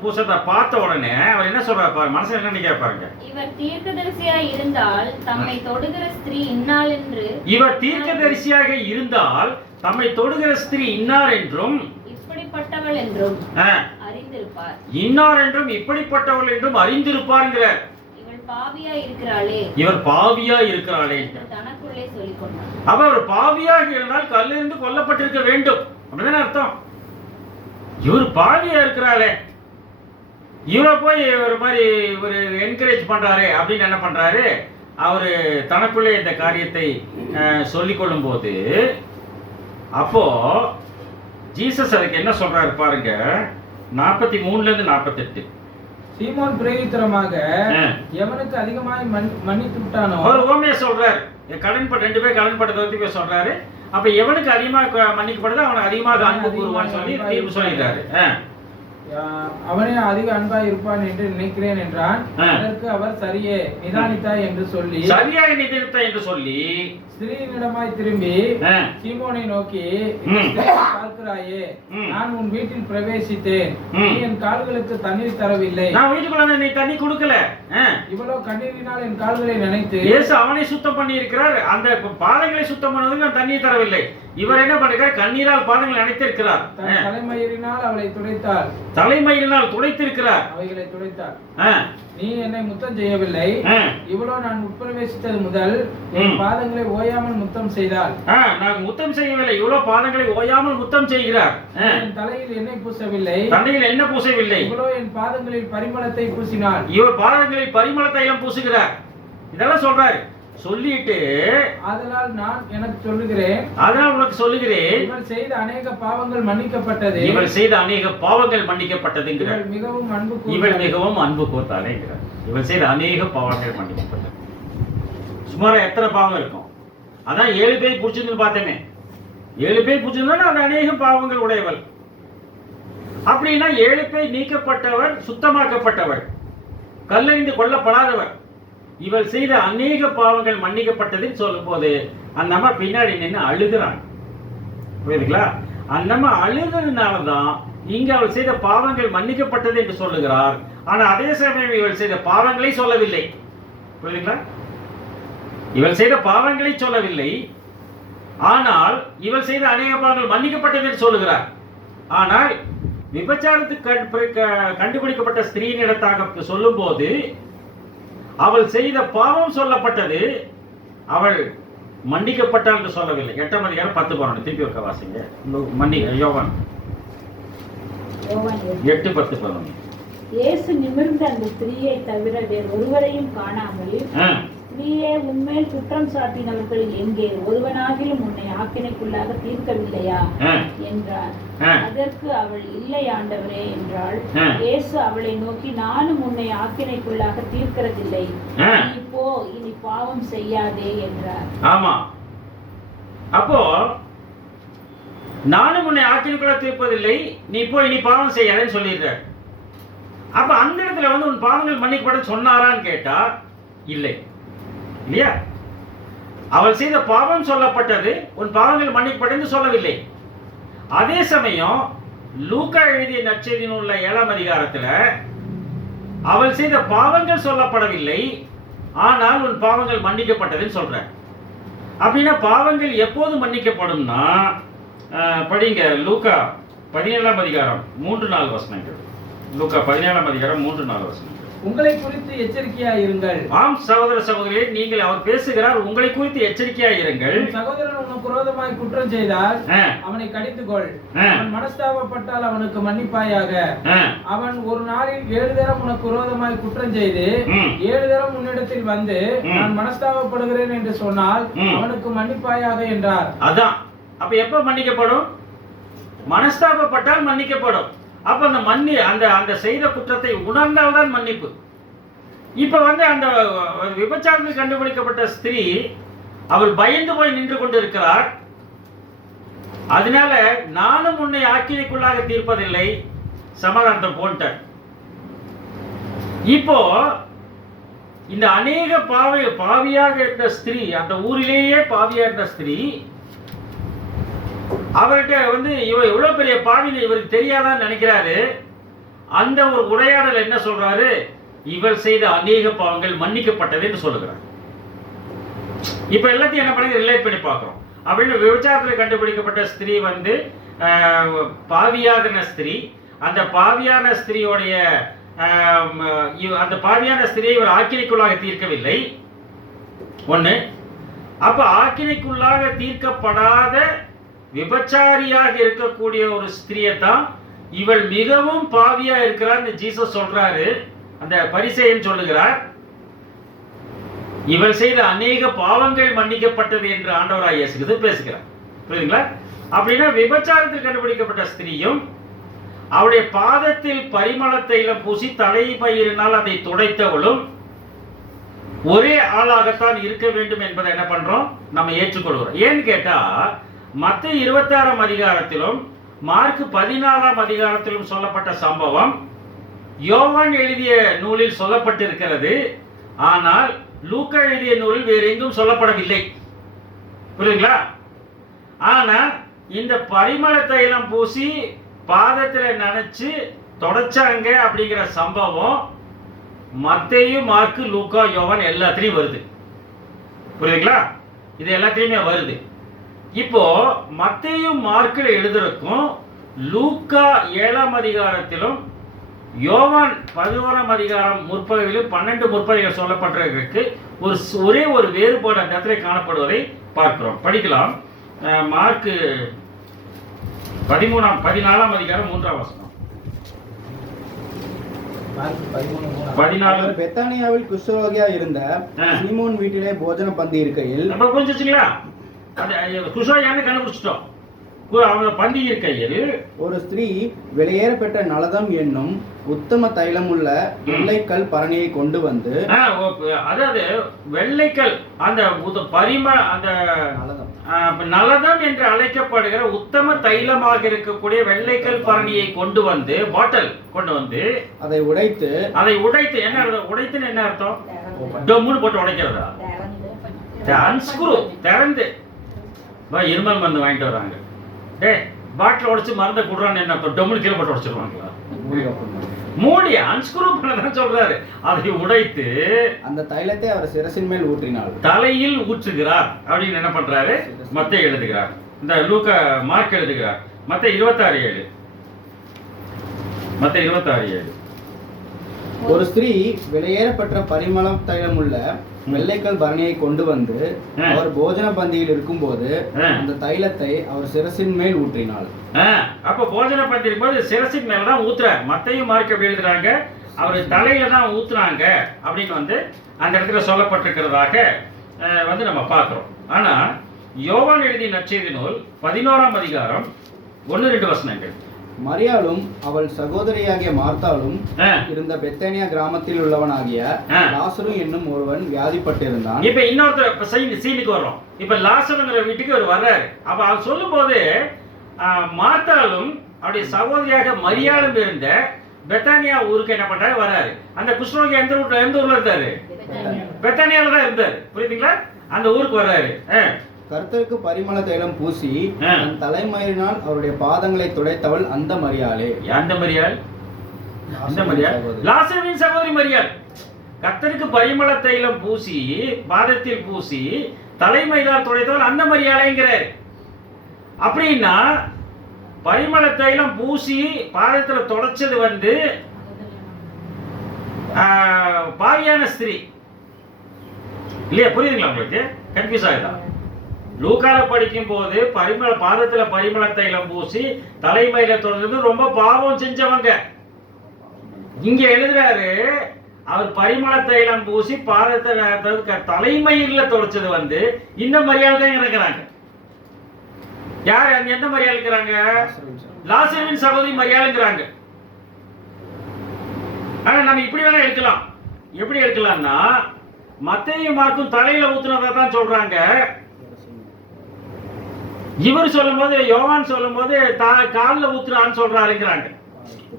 பூசத்தை பார்த்த உடனே அவர் என்ன சொல்றாரு பாருங்க, மனசுல என்ன நினைக்க பாருங்க. இவர் தீர்க்கதரிசியாய் இருந்தால் தம்மை தொடுகிற ஸ்திரீ இன்னாள் என்று. இவர் தீர்க்கதரிசியாக இருந்தால் தம்மை தொடுகிற ஸ்திரீ இன்னார் என்றும் இப்படிப்பட்டவள் என்றும் அறிந்திருப்பார். இன்னார் என்றும் இப்படிப்பட்டவள் என்றும் அறிந்திருப்பார்ங்கிறார். பாவியா இருக்கிறாளே, இவர் பாவியா இருக்கிறாளே தனக்குள்ளே சொல்லிக் கொண்டார். அப்ப அவர் பாவியாக இருந்தால் கல்லிருந்து கொல்லப்பட்டிருக்க வேண்டும் அப்படிதானே அர்த்தம். இவர் பாவியா இருக்கிறாளே, இவரை போய் ஒரு மாதிரி ஒரு என்கரேஜ் பண்றாரு அப்படின்னு என்ன பண்றாரு, அவரு தனக்குள்ளே இந்த காரியத்தை சொல்லிக் கொள்ளும் போது அப்போ ஜீசஸ் அதுக்கு என்ன சொல்றாரு பாருங்க. 43ல இருந்து 48. சீமோன் பிரேரித்தரமாக எவனுக்கு அதிகமாய் மன்னித்து விட்டானோ, ஒரு ஓமையை சொல்றாரு. கடன்பட்டு 2 பேர் கடன்பட்டதை பத்தி சொல்றாரு. அப்ப எவனுக்கு அதிகமாக மன்னிக்கப்படுதோ அவனுக்கு அதிகமாக அன்பு கூறுவான்னு சொல்லி தீர்ப்பு சொல்லிட்டாரு. அவனே அதிக அன்பாய் இருப்பான் என்று நினைக்கிறேன் என்றான். அதற்கு அவர் சரியே நிதானித்தாய் என்று சொல்லி, சரியாக நிதானித்தாய் என்று சொல்லி ஸ்திரீனிடமாய் திரும்பி சீமோனை நோக்கி, பார்க்கிறாயே, நான் உன் வீட்டில் பிரவேசித்தேன், நீ என் கால்களுக்கு தண்ணீர் தரவில்லை, நான் வீட்டுக்குள்ள நீ தண்ணி கொடுக்கல, இவ்வளவு கண்ணீரினால் என் கால்களை நினைத்து. இயேசு அவனை சுத்தம் பண்ணி இருக்கிறார். அந்த பாதங்களை சுத்தம் பண்ணுவதற்கு நான் தண்ணீர் தரவில்லை. இவர் என்ன பண்ணுகிறார்? கண்ணீரால் பாதங்களை அணைத்திருக்கிறார். தலைமயிரினால் அவளை துடைத்தார். தலைமயிரினால் துடைத்திருக்கிறார், அவைகளை துடைத்தார். நீ என்னை முத்தம் செய்யவில்லை, இவ்வளவு நான் உட்பிரவேசித்தது முதல் என் பாதங்களை ஓயாமல் முத்தம் செய்தார். நான் முத்தம் செய்யவில்லை, இவ்வளவு பாதங்களை ஓயாமல் முத்தம் செய்கிறார். என் தலையில் எண்ணெய் பூசவில்லை, தலையில் என்ன பூசவில்லை, இவ்வளவு என் பாதங்களில் பரிமளத்தை பூசினார். இவர் பாதங்களில் பரிமள தைலம் பூசுகிறார். இதெல்லாம் சொல்றாரு. சொல்லிட்டு அதனால் நான் எனக்கு சொல்லுகிறேன், அதனால் உனக்கு சொல்லுகிறேன், இவர் செய்த அநேக பாவங்கள் மன்னிக்கப்பட்டது, இவர் செய்த அநேக பாவங்கள் மன்னிக்கப்பட்டதுங்கிறார். இவள் மிகவும் அன்பு கூர்ந்தாளேங்கிறார். இவர் செய்த அநேக பாவங்கள் மன்னிக்கப்பட்டது. சுமாரா எத்தனை பாவம் இருக்கும்? அதான் 7 பேர் புடிச்சிருந்து பார்த்தேனே. 7 பேர் புடிச்சிருந்தா அது அநேக பாவங்கள் உடையவள். அப்படின்னா 7 பேர் நீக்கப்பட்டவர் சுத்தமாக்கப்பட்டவர், கல்லெறிந்து கொல்லப்படாதவர். இவள் செய்த அநேக பாவங்கள் மன்னிக்கப்பட்டதுன்னு சொல்லும் போது அந்த அம்மா பின்னாடி நின்று அழுகிறாங்க. புரியுதுங்களா? அந்த அம்மா அழுகிறதுனாலதான் இங்க அவள் செய்த பாவங்கள் மன்னிக்கப்பட்டது என்று சொல்லுகிறார். ஆனா அதே சமயம் இவள் செய்த பாவங்களை சொல்லவில்லை. புரியுதுங்களா? இவள் செய்த பாவங்களை சொல்லவில்லை, ஆனால் இவள் செய்த அநேக பாவங்கள் மன்னிக்கப்பட்டது என்று சொல்லுகிறார். ஆனால் விபச்சாரத்துக்கு கண்டுபிடிக்கப்பட்ட ஸ்திரீனிடத்தாக சொல்லும் போது அவள் செய்த பாவம் சொல்லப்பட்டது, அவள் மன்னிக்கப்பட்டாள் என்று சொல்லவில்லை. 8ஆம் அதிகாரம் 10 போறோம், திருப்பி வைக்க வாசிங்க. யோவான் 8:10. இயேசு நிமிர்ந்த அந்த ஸ்திரீயை தவிர வேறு ஒருவரையும் காணாமல், ஸ்திரீயே, உன்மேல் குற்றம் சாட்டினவர்கள் எங்கே? ஒருவனாகிலும் உன்னை ஆக்கினைக்குள்ளாக தீர்க்கவில்லையா என்றார். அதற்கு அவள், இல்லை ஆண்டவரே என்றாள். இயேசு அவளை நோக்கி, நானும் உன்னை ஆக்கினைக்குள்ளாக தீர்க்கிறதில்லை, நீ போ, இனி பாவம் செய்யாதே என்றார். ஆமா, அப்போ நானும் உன்னை ஆக்கினைக்குள்ளாக தீர்ப்பதில்லை, நீ போய் இனி பாவம் செய்யாதேன்னு சொல்லிடுறார். அப்ப அந்த இடத்துல வந்து உன் பாவங்கள் மன்னிக்கப்பட சொன்னாரான்னு கேட்டா இல்லை, இல்லையா? அவள் செய்த பாவம் சொல்லப்பட்டது, உன் பாவங்கள் மன்னிக்கப்பட்டது சொல்லவில்லை. அதே சமயம் லூக்கா எழுதிய நற்செய்தி நூல்ல 7ஆம் அதிகாரத்துல அவள் செய்த பாவங்கள் சொல்லப்படவில்லை, ஆனால் உன் பாவங்கள் மன்னிக்கப்பட்டதுன்னு சொல்ற. அப்படின்னா பாவங்கள் எப்போது மன்னிக்கப்படும்னா, படிங்க லூக்கா 17ஆம் அதிகாரம் 3-4 வசனங்கள். லூக்கா 17ஆம் அதிகாரம் 3-4 வசனங்கள். உங்களை குறித்து எச்சரிக்கையா இருங்கள். ஆம் சகோதர சகோதரியே, நீங்கள் அவர் பேசுகிறார், உங்களை குறித்து எச்சரிக்கையா இருங்கள். சகோதரன் உனக்கு விரோதமாய் குற்றம் செய்தால் அவனை கடித்துக்கொள். அவன் மனஸ்தாபப்பட்டால் அவனுக்கு மன்னிப்பாயாக. அவன் ஒரு நாளில் 7 தரம் உனக்கு விரோதமாய் குற்றம் செய்து 7 தரம் உன்னிடத்தில் வந்து நான் மனஸ்தாபப்படுகிறேன் என்று சொன்னால் அவனுக்கு மன்னிப்பாயாக என்றார். அதான், அப்ப எப்ப மன்னிக்கப்படும்? மனஸ்தாபப்பட்டால் மன்னிக்கப்படும். அப்ப அந்த அந்த செய்த குற்றத்தை உணர்ந்தால்தான் மன்னிப்பு. இப்ப வந்து அந்த விபச்சாரத்தில் கண்டுபிடிக்கப்பட்ட ஸ்திரீ அவள் பயந்து போய் நின்று கொண்டிருக்கிறார். அதனால நானும் உன்னை ஆக்கினைக்குள்ளாக தீர்ப்பதில்லை, சமாதானத்தை போன்ட்ட. இப்போ இந்த அநேக பாவியாக இருந்த ஸ்திரீ, அந்த ஊரிலேயே பாவியா இருந்த ஸ்திரீ, அவர்கிட்ட வந்து இவ எவ்வளவு பெரிய பாவின்னு இவருக்கு தெரியாதான்னு நினைக்கிறாரு. அந்த ஒரு உரையாடல் என்ன சொல்றாரு? இவள் செய்த அநேக பாவங்கள் மன்னிக்கப்பட்டது என்று சொல்லுகிறார். இப்ப எல்லாத்தையும் என்ன பண்ணி ரிலேட் பண்ணி பார்க்கிறோம். அப்படின்னு விபச்சாரத்தில் கண்டுபிடிக்கப்பட்ட ஸ்திரீ வந்து பாவியான ஸ்திரீ. அந்த பாவியான ஸ்திரீயோடைய அந்த பாவியான ஸ்திரீயை இவர் ஆக்கினைக்குள்ளாக தீர்க்கவில்லை. ஒண்ணு. அப்ப ஆக்கினைக்குள்ளாக தீர்க்கப்படாத விபச்சாரியாக இருக்கக்கூடிய ஒரு ஸ்திரியை தான் இவள் மிகவும் பாவியா இருக்கிறார் ஜீசஸ் சொல்றாரு. அந்த பரிசேயன் சொல்லுகிறார், இவள் செய்த அநேக பாவங்கள் மன்னிக்கப்பட்டது என்று ஆண்டவராய் இயேசு கிறிஸ்து பேசுகிறார். புரியுதுங்களா? அப்படின்னா விபச்சாரத்தில் கண்டுபிடிக்கப்பட்ட ஸ்திரீயும் அவளுடைய பாதத்தில் பரிமள தைலம் பூசி தலை பயிரினால் அதை துடைத்தவளும் ஒரே ஆளாகத்தான் இருக்க வேண்டும் என்பதை என்ன பண்றோம்? நம்ம ஏற்றுக்கொள்கிறோம். ஏன்னு கேட்டா, மத்தேயு 26ஆம் அதிகாரத்திலும் மார்க் 14ஆம் அதிகாரத்திலும் சொல்லப்பட்ட சம்பவம் யோவான் எழுதிய நூலில் சொல்லப்பட்டிருக்கிறது. ஆனால் லூக்கா எழுதிய நூலில் வேறு எங்கும் சொல்லப்படவில்லை. புரியுதுங்களா? ஆனா இந்த பரிமள தைலம் பூசி பாதத்துல நினைச்சு தொடச்சாங்க அப்படிங்கிற சம்பவம் மத்தேயு, மார்க், லூக்கா, யோவான் எல்லாத்திலையும் வருது. புரியுதுங்களா? இது எல்லாத்திலையுமே வருது. இப்போ மத்தேயு, மார்க்கில் எழுதுறதுக்கும் லூக்கா 7ஆம் அதிகாரத்திலும் யோவான் 11ஆம் அதிகாரம் முற்பகுதியிலும் 12 முற்பகுதிகள் சொல்லப்பட்டிருக்கு ஒரே ஒரு வேறுபாடு அந்த இடத்துல காணப்படுவதை பார்க்கிறோம். படிக்கலாம். மார்க் 14ஆம் அதிகாரம் 3ஆம் வசனம். 14. பெத்தானியாவில் குஷ்டரோகியா இருந்த சீமோன் வீட்டிலே போஜன பந்தி இருக்கையில், நம்ம புரிஞ்சுச்சுங்களா? குஷ்டரோகியான்னு கண்டுபிடிச்சிட்டோம். அவங்க பந்தி இருக்கையில் ஒரு ஸ்திரீ வெளியேறப்பட்ட நலதம் என்னும் உத்தம தைலமுள்ள வெள்ளைக்கல் பரணியை கொண்டு வந்து, அதாவது வெள்ளைக்கல் அந்த நலதம் என்று அழைக்கப்படுகிற உத்தம தைலமாக இருக்கக்கூடிய வெள்ளைக்கல் பரணியை கொண்டு வந்து பாட்டில் கொண்டு வந்து அதை உடைத்து என்ன அர்த்தம்? உடைத்துன்னு என்ன அர்த்தம்? டொம்முன்னு போட்டு உடைக்கிறதா? அன்ஸ்க்ரூ திறந்து இருமல் மருந்து வாங்கிட்டு வராங்க. பாட்டில் உடைச்சு மருந்தை குடுறான்னு என்ன அர்த்தம்? டொம்முன்னு கீழே போட்டு உடைச்சிருவாங்களா? மூடி அன்ஸ்க்ரூ பண்ணதான் சொல்றாரு. அதை உடைத்து அந்த தைலத்தை அவர் சிரசின் மேல் ஊற்றினார், தலையில் ஊற்றுகிறார் அப்படின்னு என்ன பண்றாரு? மத்தேயு எழுதுகிறார். இந்த லூக்கா மார்க் எழுதுகிறார். மத்தேயு 26:7. மத்தேயு 26:7. ஒரு ஸ்திரீ விலையேறப்பட்ட பரிமள தைலம் உள்ள வெள்ளைக்கல் பரணியை கொண்டு வந்து அவர் போஜன பந்தியில் இருக்கும்போது அந்த தைலத்தை அவர் சிரசின் மேல் ஊற்றினாள். அப்ப போஜன பந்தி இருக்கும்போது சிரசின் மேல தான் ஊத்துறார். மத்தேயு மார்க் எப்படி எழுதுறாங்க? அவர் தலையில தான் ஊத்துறாங்க அப்படின்னு வந்து அந்த இடத்துல சொல்லப்பட்டிருக்கிறதாக வந்து நம்ம பார்க்கிறோம். ஆனா யோவான் எழுதிய நற்செய்தி நூல் 11ஆம் அதிகாரம் 1-2 வசனங்கள். மரியாளும் அவள் சகோதரியாகிய மார்த்தாளும் இருந்த பெத்தானியா கிராமத்தில் உள்ளவனாகிய லாசரு என்னும் ஒருவன் வியாதிப்பட்டிருந்தான். இப்ப இன்னொருத்தர் சீனுக்கு வர்றோம். இப்ப லாசருங்கிற வீட்டுக்கு அவர் வர்றாரு. அப்ப அவர் சொல்லும் போது மார்த்தாளும் அவருடைய சகோதரியாக மரியாளும் இருந்த பெத்தானியா ஊருக்கு என்ன பண்றாரு? வர்றாரு. அந்த குஷ்ரோகி எந்த ஊர்ல இருந்தாரு? பெத்தானியால தான் இருந்தாரு. புரியுதுங்களா? அந்த ஊருக்கு வர்றாரு. கர்த்தருக்கு பரிமள தைலம் பூசி தன் தலைமயிரினால் அவருடைய பாதங்களை துடைத்தவள் அந்த மரியாளே. அந்த மரியாள் லாசருவின் சகோதரி மரியாள். கர்த்தருக்கு பரிமள தைலம் பூசி பாதத்தில் பூசி தலைமயிரால் துடைத்தவள் அந்த மரியாளைங்கிறார். அப்படின்னா பரிமள தைலம் பூசி பாதத்தில் தொடச்சது வந்து பாவியான ஸ்திரீ இல்லையா? புரியுதுங்களா உங்களுக்கு? கன்ஃபியூஸ் ஆகுதா? லூக்கால படிக்கும் போது பாதத்துல பரிமள தைலம் பூசி தலைமையில தொடர்ந்து ரொம்ப பாவம் செஞ்சவங்க. இங்க எழுதுறாரு அவர் பரிமள தைலம் பூசி பாதத்தை தலைமையில தொடச்சது வந்து இந்த மரியாதை தான் இருக்கிறாங்க. யார் அங்க எந்த மரியாதை இருக்கிறாங்க? லாசருவின் சகோதரி மரியாதைங்கிறாங்க. ஆனா நம்ம இப்படி வேணா எடுக்கலாம். எப்படி எடுக்கலாம்னா மத்தேயு மார்க்கும் தலையில ஊத்துனதா தான் சொல்றாங்க. இவர் சொல்லும் போது யோவான் சொல்லும் போது காலில் ஊத்துறான்னு சொல்றாருங்கிறாங்க.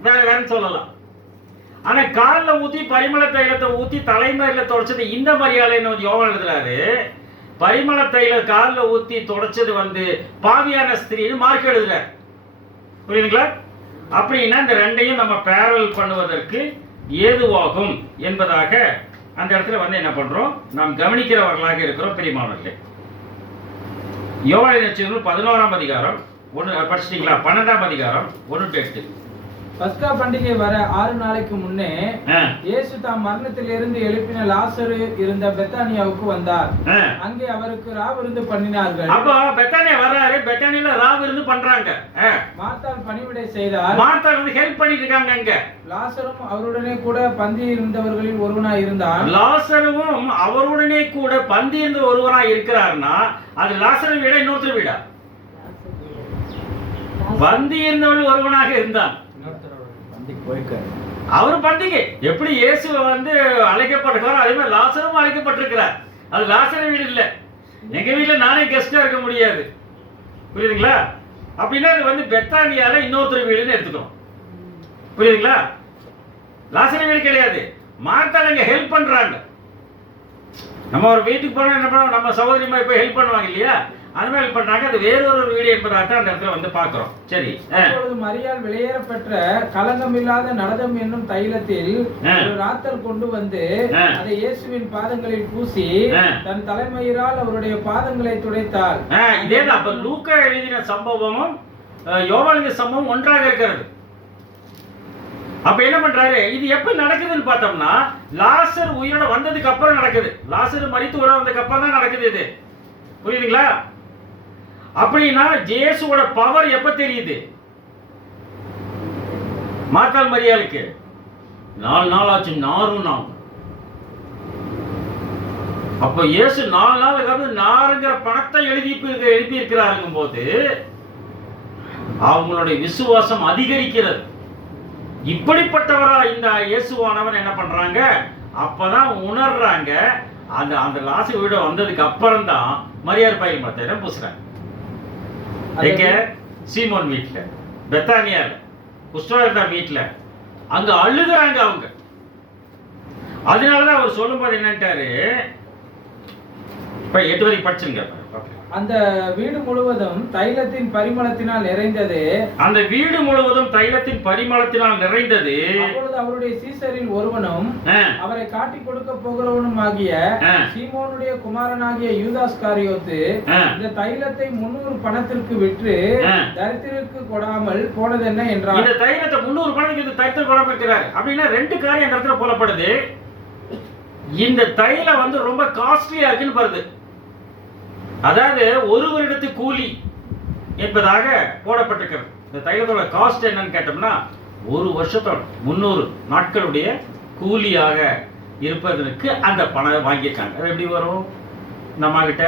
வேற சொல்லலாம். ஆனா காலில் ஊத்தி பரிமள தைலத்தை ஊத்தி தலைமையில தொடச்சது இந்த மரியாதைன்னு யோவான் எழுதுறாரு. பரிமள தைல காலில் ஊத்தி தொடச்சது வந்து பாவியான ஸ்திரீன்னு மார்க் எழுதுறாரு. புரியுதுங்களா? அப்படின்னா இந்த ரெண்டையும் நம்ம பேரல் பண்ணுவதற்கு ஏதுவாகும் என்பதாக அந்த இடத்துல வந்து என்ன பண்றோம்? நாம் கவனிக்கிறவர்களாக இருக்கிறோம் பிரியமானவர்களே. யோவான் நற்செய்தி நூல் 11ஆம் அதிகாரம் 1 படிச்சிட்டீங்களா? 12ஆம் அதிகாரம் 1-8. பஸ்கா பண்டிகை வர 6 நாளைக்கு முன்னே இயேசு தாம் மரணத்திலிருந்து எழுப்பின லாசரு இருந்த பெத்தானியாவுக்கு வந்தார். அங்கே அவருக்கு ராவிருந்து பண்ணினார்கள். அப்ப பெத்தானியா வர்றாரு. பெத்தானியால ராவிருந்து பண்றாங்க. மார்த்தாள் பணிவிடை செய்தார். மார்த்தாள் வந்து ஹெல்ப் பண்ணிட்டு இருக்காங்க. அங்க லாசரும் அவருடனே கூட பந்தி இருந்தவர்களில் ஒருவனாய் இருந்தார். லாசரும் அவருடனே கூட பந்தி இருந்த ஒருவனாய் இருக்கிறார்னா அது லாசரை விட இன்னொருத்தர் விட பந்தி இருந்தவர்கள் ஒருவனாக இருந்தான். அவர் பண்டிகை எப்படி இயேசு வந்து அழைக்கப்பட்டிருக்காரோ அதே மாதிரி லாசரும் அழைக்கப்பட்டிருக்கிறார். அது லாசரை வீடு இல்லை. எங்க வீட்டுல நானே கெஸ்டா இருக்க முடியாது. புரியுதுங்களா? அப்படின்னா அது வந்து பெத்தானியால இன்னொருத்தர் வீடுன்னு எடுத்துக்கிறோம். புரியுதுங்களா? லாசரை வீடு கிடையாது. மார்த்தாள் அங்க ஹெல்ப் பண்றாங்க. நம்ம ஒரு வீட்டுக்கு போனா என்ன பண்ணுவோம்? நம்ம சகோதரி மாதிரி போய் ஹெல்ப் பண்ணுவாங்க இல்லையா? அந்த மாதிரி ஹெல்ப் பண்றாங்க. அது வேறொரு வீடு என்பதாக அந்த இடத்துல வந்து பாக்குறோம். சரி. அப்பொழுது மரியாள் வெளியேற பெற்ற கலங்கமில்லாத நலதம் என்னும் தைலத்தில் ஒரு ராத்தல் கொண்டு வந்து அதை இயேசுவின் பாதங்களில் பூசி தன் தலைமயிரால் அவருடைய பாதங்களை துடைத்தாள். இதேதான் அப்ப லூக்கா எழுதின சம்பவமும் யோவான் எழுதின சம்பவம் ஒன்றாக இருக்கிறது. அப்ப என்ன பண்றாரு? இது எப்ப நடக்குதுன்னு பார்த்தோம்னா லாசர் உயிரோட வந்ததுக்கு அப்புறம் நடக்குது. லாசர் மரித்து உயிரோட வந்ததுக்கு அப்புறம் தான் நடக்குது இது. புரியுதுங்களா? அப்படின்னா இயேசுவோட பவர் எப்ப தெரியுது? மார்த்தாள் மரியாளுக்கு 4 நாள் ஆச்சு. நாரும் அப்ப இயேசு 4 நாளுக்கு நாருங்கிற பணத்தை எழுதி இருக்கிறாருங்கும் போது அவங்களுடைய விசுவாசம் அதிகரிக்கிறது. இப்படிப்பட்டவரா இந்த இயேசுவானவன் என்ன பண்றாங்க? அப்பதான் உணர்றாங்க. அந்த லாசரு வீடு வந்ததுக்கு அப்புறம் தான் மரியாள் பரிமள தைலம் பூசுறாங்க. எங்க? சீமோன் வீட்டுல, பெத்தானியால, குஷ்டரோகியோட வீட்டுல. அங்க அழுகுறாங்க அவங்க. அதனாலதான் அவர் சொல்லும்போது என்னன்ட்டாரு, இப்ப 8 வரைக்கும் படிச்சுங்க. அந்த வீடு முழுவதும் தைலத்தின் பரிமளத்தினால் நிறைந்தது. அந்த வீடு முழுவதும் தைலத்தின் பரிமளத்தினால் நிறைந்தது. அப்பொழுது அவருடைய சீசரில் ஒருவனும் அவரை காட்டிக் கொடுக்க போகிறவனும் ஆகிய சீமோனுடைய குமாரனாகிய யூதாஸ்காரியோத்து இந்த தைலத்தை 300 பணத்திற்கு விற்று தரித்திற்கு கொடாமல் போனது என்ன என்றார். இந்த தைலத்தை 300 பணத்துக்கு இந்த தரித்திற்கு கொடாம இருக்கிறார் அப்படின்னா 2 காரியம் இந்த இடத்துல போலப்படுது. இந்த தைலம் வந்து ரொம்ப காஸ்ட்லியா இருக்குன்னு வருது. அதாவது ஒரு வருடத்து கூலி என்பதாக போடப்பட்டிருக்கிறது. இந்த தைலத்தோட காஸ்ட் என்னன்னு கேட்டோம்னா 1 வருஷத்தோட 300 நாட்களுடைய கூலியாக இருப்பதற்கு அந்த பணம் வாங்கியிருக்காங்க. அது எப்படி வரும் நம்ம கிட்ட?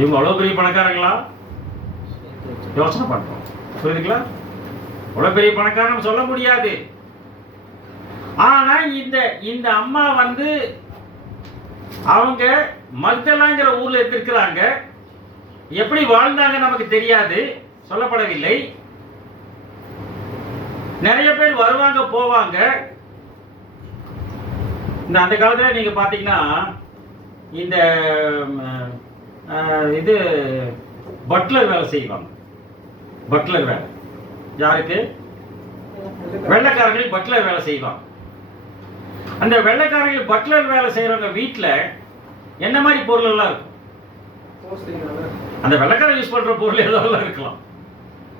இவங்க அவ்வளவு பெரிய பணக்காரங்களா? யோசனை பண்றோம். புரியுதுங்களா? அவ்வளவு பெரிய பணக்காரன் சொல்ல முடியாது. ஆனா இந்த அம்மா வந்து அவங்க மக்தலாங்கிற ஊர்ல இருக்கிறாங்க. எப்படி வாழ்ந்தாங்க நமக்கு தெரியாது, சொல்லப்படவில்லை. நிறைய பேர் வருவாங்க போவாங்க. அந்த காலத்துல நீங்க பாத்தீங்கன்னா இந்த இது பட்லர் வேலை செய்வாங்க. பட்லர் வேலை யாருக்கு? வெள்ளைக்காரர்கள் பட்லர் வேலை செய்வாங்க. அந்த வெள்ளைக்காரர்கள் பட்லர் வேலை செய்யறவங்க வீட்டுல என்ன மாதிரி பொருள் எல்லாம் இருக்கும்? அந்த வெள்ளைக்காரர் யூஸ் பண்ற பொருள் ஏதாவது இருக்கலாம்.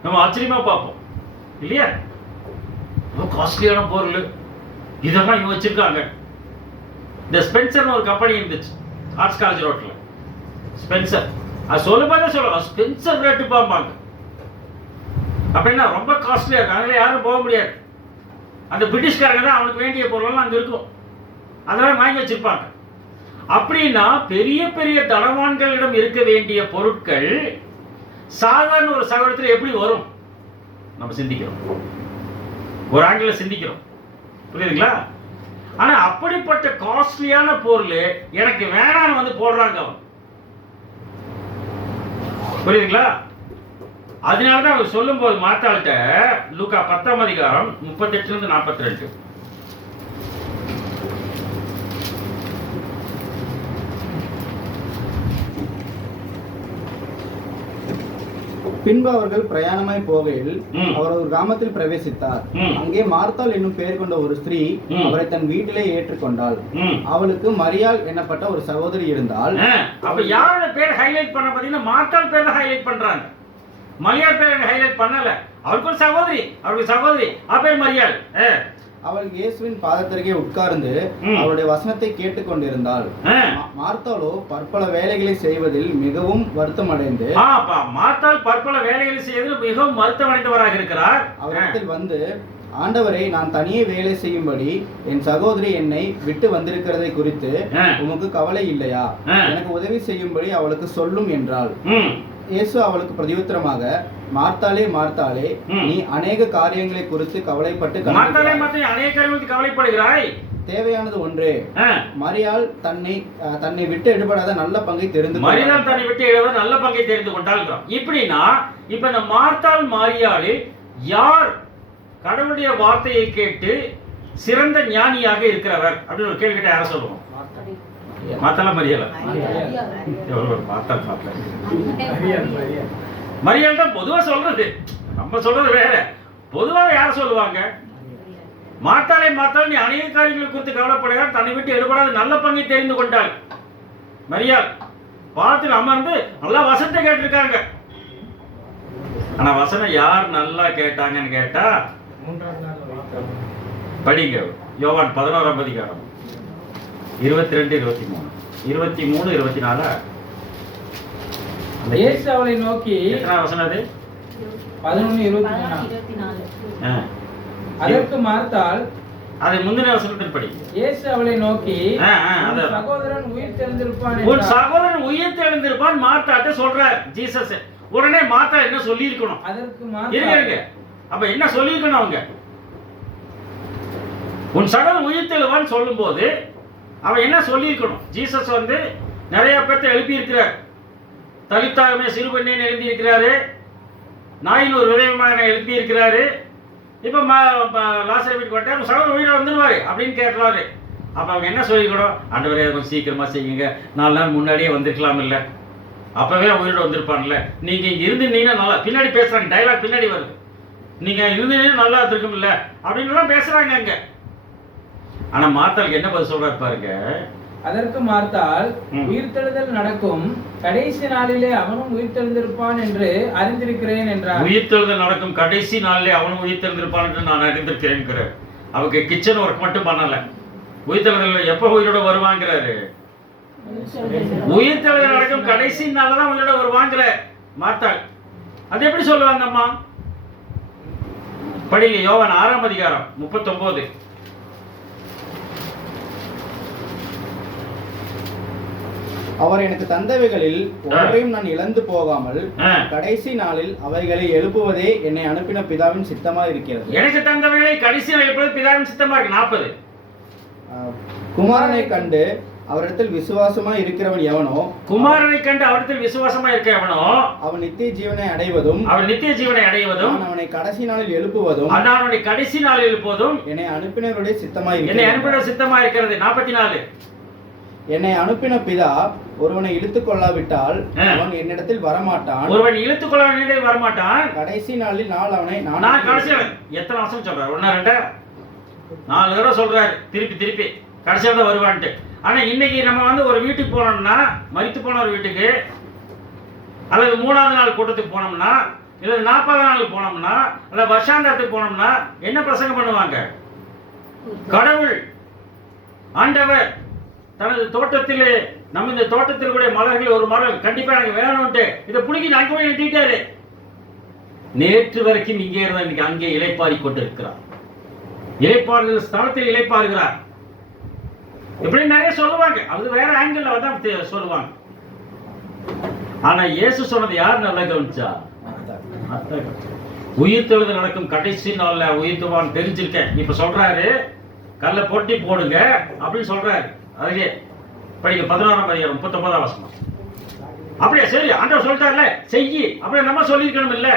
நம்ம ஆச்சரியமா பார்ப்போம் இல்லையா? ரொம்ப காஸ்ட்லியான பொருள் இதெல்லாம் இவங்க வச்சிருக்காங்க. இந்த ஸ்பென்சர்னு ஒரு கம்பெனி இருந்துச்சு ஆர்ட்ஸ் காலேஜ் ரோட்ல. ஸ்பென்சர் அது சொல்லும்போது சொல்லுவாங்க ஸ்பென்சர் ரேட்டு பாம்பாங்க. அப்படின்னா ரொம்ப காஸ்ட்லியா இருக்கு. அதனால யாரும் போக முடியாது. அந்த பிரிட்டிஷ்காரங்க தான் அவனுக்கு வேண்டிய பொருள்லாம் அங்கே இருக்கும். அதெல்லாம் வாங்கி வச்சிருப்பாங்க. அப்படின்னா பெரிய பெரிய தனவான்களிடம் இருக்க வேண்டிய பொருட்கள் சாதாரண ஒரு சகோதரத்தில் எப்படி வரும்? நம்ம சிந்திக்கிறோம், ஒரு ஆங்கில சிந்திக்கிறோம். புரியுதுங்களா? ஆனா அப்படிப்பட்ட காஸ்ட்லியான பொருள் எனக்கு வேணான்னு வந்து போடுறாங்க அவன். புரியுதுங்களா? அதனாலதான் அவர் சொல்லும் போது மாத்தாள்கிட்ட லூக்கா 10ஆம் அதிகாரம் 38 42 பின்பு அவர்கள் பிரயாணமாய் போகையில் அவர் ஒரு கிராமத்தில் பிரவேசித்தார். அங்கே மார்த்தாள் என்னும் பெயர் கொண்ட ஒரு ஸ்திரீ அவரை தன் வீட்டிலே ஏற்றுக்கொண்டாள். அவளுக்கு மரியாள் என்னப்பட்ட ஒரு சகோதரி இருந்தால். அப்ப யாரோட பேர் ஹைலைட் பண்ண பாத்தீங்கன்னா மார்த்தாள் பேர் தான் ஹைலைட் பண்றாங்க. மரியாள் பேர் ஹைலைட் பண்ணல. அவருக்கு ஒரு சகோதரி, அவருக்கு சகோதரி பேர் மரியாள். அவள் இயேசுவின் பாதத்தருகே உட்கார்ந்து அவருடைய வசனத்தை கேட்டுக்கொண்டிருந்தாள். மார்த்தாளோ பற்பல வேலைகளை செய்வதில் மிகவும் வருத்தம் அடைந்து மார்த்தாள் பற்பல வேலைகளை செய்வதில் மிகவும் வருத்தம் அடைந்தவராக இருக்கிறார். அவரிடத்தில் வந்து, ஆண்டவரை, நான் தனியே வேலை செய்யும்படி என் சகோதரி என்னை விட்டு வந்திருக்கிறதை குறித்து உமக்கு கவலை இல்லையா? எனக்கு உதவி செய்யும்படி அவளுக்கு சொல்லும் என்றாள். இயேசு அவளுக்கு பிரதியுத்தரமாக, மார்த்தாளே மார்த்தாளே, நீ அநேக காரியங்களை குறித்து கவலைப்பட்டு கவலைப்படுகிறாய். தேவையானது ஒன்றே. மரியாள் தன்னை விட்டு எடுபடாத நல்ல பங்கை தெரிந்து கொண்டாள். இப்படின்னா இப்ப இந்த மார்த்தாள் மரியாள் யார் கடவுளுடைய வார்த்தையை கேட்டு சிறந்த ஞானியாக இருக்கிறவர் அப்படின்னு ஒரு கேள்வி கேட்ட யார சொல்லுவோம்? மார்த்தாளா மரியாளா? மரியாள் தான் பொதுவா சொல்றது. நம்ம சொல்றது வேற. பொதுவாக யார சொல்லுவாங்க? மார்த்தாளே மார்த்தாள், நீ அநேக காரியங்களை குறித்து கவலைப்படுகிறார், தன்னை விட்டு எடுபடாத நல்ல பங்கை தெரிந்து கொண்டாள். மரியாள் பாடத்தில் அமர்ந்து நல்லா வசனத்தை கேட்டிருக்காங்க. ஆனா வசனம் யார் நல்லா கேட்டாங்கன்னு கேட்டா படிங்க யோவான் 11ஆம் அதிகாரம் 22 23 24. இயேசு அவளை நோக்கி, எத்தனை வசனம் அது? 11:24. அதற்கு மார்த்தாள், அதை முந்தின வசனத்தில் படி. இயேசு அவளை நோக்கி, உன் சகோதரன் உயிர் தெழுந்திருப்பான். உன் சகோதரன் உயிர் தெழுந்திருப்பான் மார்த்தாட்ட சொல்றார் ஜீசஸ். உடனே மார்த்தா என்ன சொல்லி இருக்கணும்? அதற்கு இருங்க, அப்ப என்ன சொல்லி இருக்கணும் அவங்க? உன் சகோதரன் உயிர் தெழுவான்னு சொல்லும் போது அவன் என்ன சொல்லி இருக்கணும்? ஜீசஸ் வந்து நிறைய பேர்த்த எழுப்பி இருக்கிறார். தலித்தாகமே சிறுபெண்ணேன்னு எழுப்பி இருக்கிறாரு. நாயின் ஒரு விதயமாக எழுப்பி இருக்கிறாரு. இப்போ லாசர் வீட்டுக்கு வந்தார், சகோதரர் உயிரை வந்துடுவாரு அப்படின்னு கேட்கறாரு. அப்போ அவங்க என்ன சொல்லிக்கணும்? ஆண்டவரே கொஞ்சம் சீக்கிரமா செய்யுங்க, 4 நாள் முன்னாடியே வந்திருக்கலாம் இல்லை, அப்பவே உயிரோட வந்திருப்பான்ல, நீங்க இங்க இருந்தீங்கன்னா நல்லா. பின்னாடி பேசுறாங்க, டைலாக் பின்னாடி வருது, நீங்க இருந்தீங்கன்னா நல்லா இருக்கும் இல்ல அப்படின்னு பேசுறாங்க அங்க. ஆனா மார்த்தாளுக்கு என்ன பதில் சொல்றாரு பாருங்க. அதற்கு மார்த்தாள், உயிர்த்தெழுதல் நடக்கும் கடைசி நாளிலே அவனும் உயிர்த்தெழுந்திருப்பான் என்று அறிந்திருக்கிறேன் என்றார். உயிர்த்தெழுதல் நடக்கும் கடைசி நாளிலே அவனும் உயிர்த்தெழுந்திருப்பான் என்று நான் அறிந்திருக்கிறேன். அவங்க கிச்சன் ஒர்க் மட்டும் பண்ணல, உயிர்த்தெழுதல் எப்ப உயிரோட வருவாங்கிறாரு. உயிர்த்தெழுதல் நடக்கும் கடைசி நாள்ல தான் உயிரோட வருவாங்கிற மார்த்தாள். அது எப்படி சொல்லுவாங்க அம்மா? படிங்க, யோவான் 6ஆம் அதிகாரம் 39. அவர் எனக்கு தந்தவைகளில் ஒன்றையும் நான் இழந்து போகாமல் கடைசி நாளில் அவைகளை எழுப்புவதே என்னை அனுப்பின பிதாவின் சித்தமா இருக்கிறது. எனக்கு தந்தவைகளை கடைசியில் எழுப்புவது பிதாவின் சித்தமா இருக்கு. 40. குமாரனை கண்டு அவரிடத்தில் விசுவாசமா இருக்கிறவன் எவனோ, குமாரனை கண்டு அவரிடத்தில் விசுவாசமா இருக்கிறவனோ அவன் நித்திய ஜீவனை அடைவதும், அவன் நித்திய ஜீவனை அடைவதும், அவனை கடைசி நாளில் எழுப்புவதும், அவனை கடைசி நாளில் எழுப்புவதும் என்னை அனுப்பினவருடைய சித்தமா என்னை அனுப்பின சித்தமா இருக்கிறது. 44. என்னை அனுப்பின பிதா ஒருவனை இழுத்துக் கொள்ளாவிட்டால் அவன் என்னிடத்தில் வரமாட்டான். ஒருவன் இழுத்துக் கொள்ள என்னிடத்தில் வரமாட்டான். கடைசி நாளில் அவனை நான் கடைசியில் எத்தனை வருஷம் சொல்றாரு? 1 2 4 தடவை சொல்றாரு திருப்பி கடைசியாக தான் வருவான்ட்டு. ஆனா இன்னைக்கு நம்ம ஒரு வீட்டுக்கு போனோம்னா, மரித்து போன ஒரு வீட்டுக்கு அல்லது 3ஆவது நாள் கூட்டத்துக்கு போனோம்னா, இல்லை 40ஆவது நாள் போனோம்னா, அல்ல வருஷாந்தத்துக்கு போனோம்னா என்ன பிரசங்கம் பண்ணுவாங்க? கடவுள் ஆண்டவர் தனது தோட்டத்திலே, நம்ம இந்த தோட்டத்தில் கூட மலர்கள் ஒரு மலர் கண்டிப்பா எனக்கு வேணும்ட்டு இதை பிடிக்கி அங்கே போய் நட்டிட்டாரு. நேற்று வரைக்கும் இங்கே இருந்தா இன்னைக்கு அங்கே இலைப்பாரி கொண்டிருக்கிறார். இலைப்பாறுதல் ஸ்தலத்தில் இலைப்பாறுகிறார். இப்படி நிறைய சொல்லுவாங்க, அது வேற ஆங்கிள் தான் சொல்லுவாங்க. ஆனா இயேசு சொன்னது யார் நல்லா கவனிச்சா? உயிர்த்தெழுதல் நடக்கும் கடைசி நாள்ல உயிர்த்துவான் தெரிஞ்சிருக்கேன். இப்ப சொல்றாரு கல்ல பொட்டி போடுங்க அப்படின்னு சொல்றாரு. அதுலயே படிக்க 11ஆம் அதிகாரம் 39ஆம் வசனம். அப்படியே சரி, ஆண்டவர் சொல்லிட்டார்ல செய்யி, அப்படியே நம்ம சொல்லியிருக்கணும் இல்ல.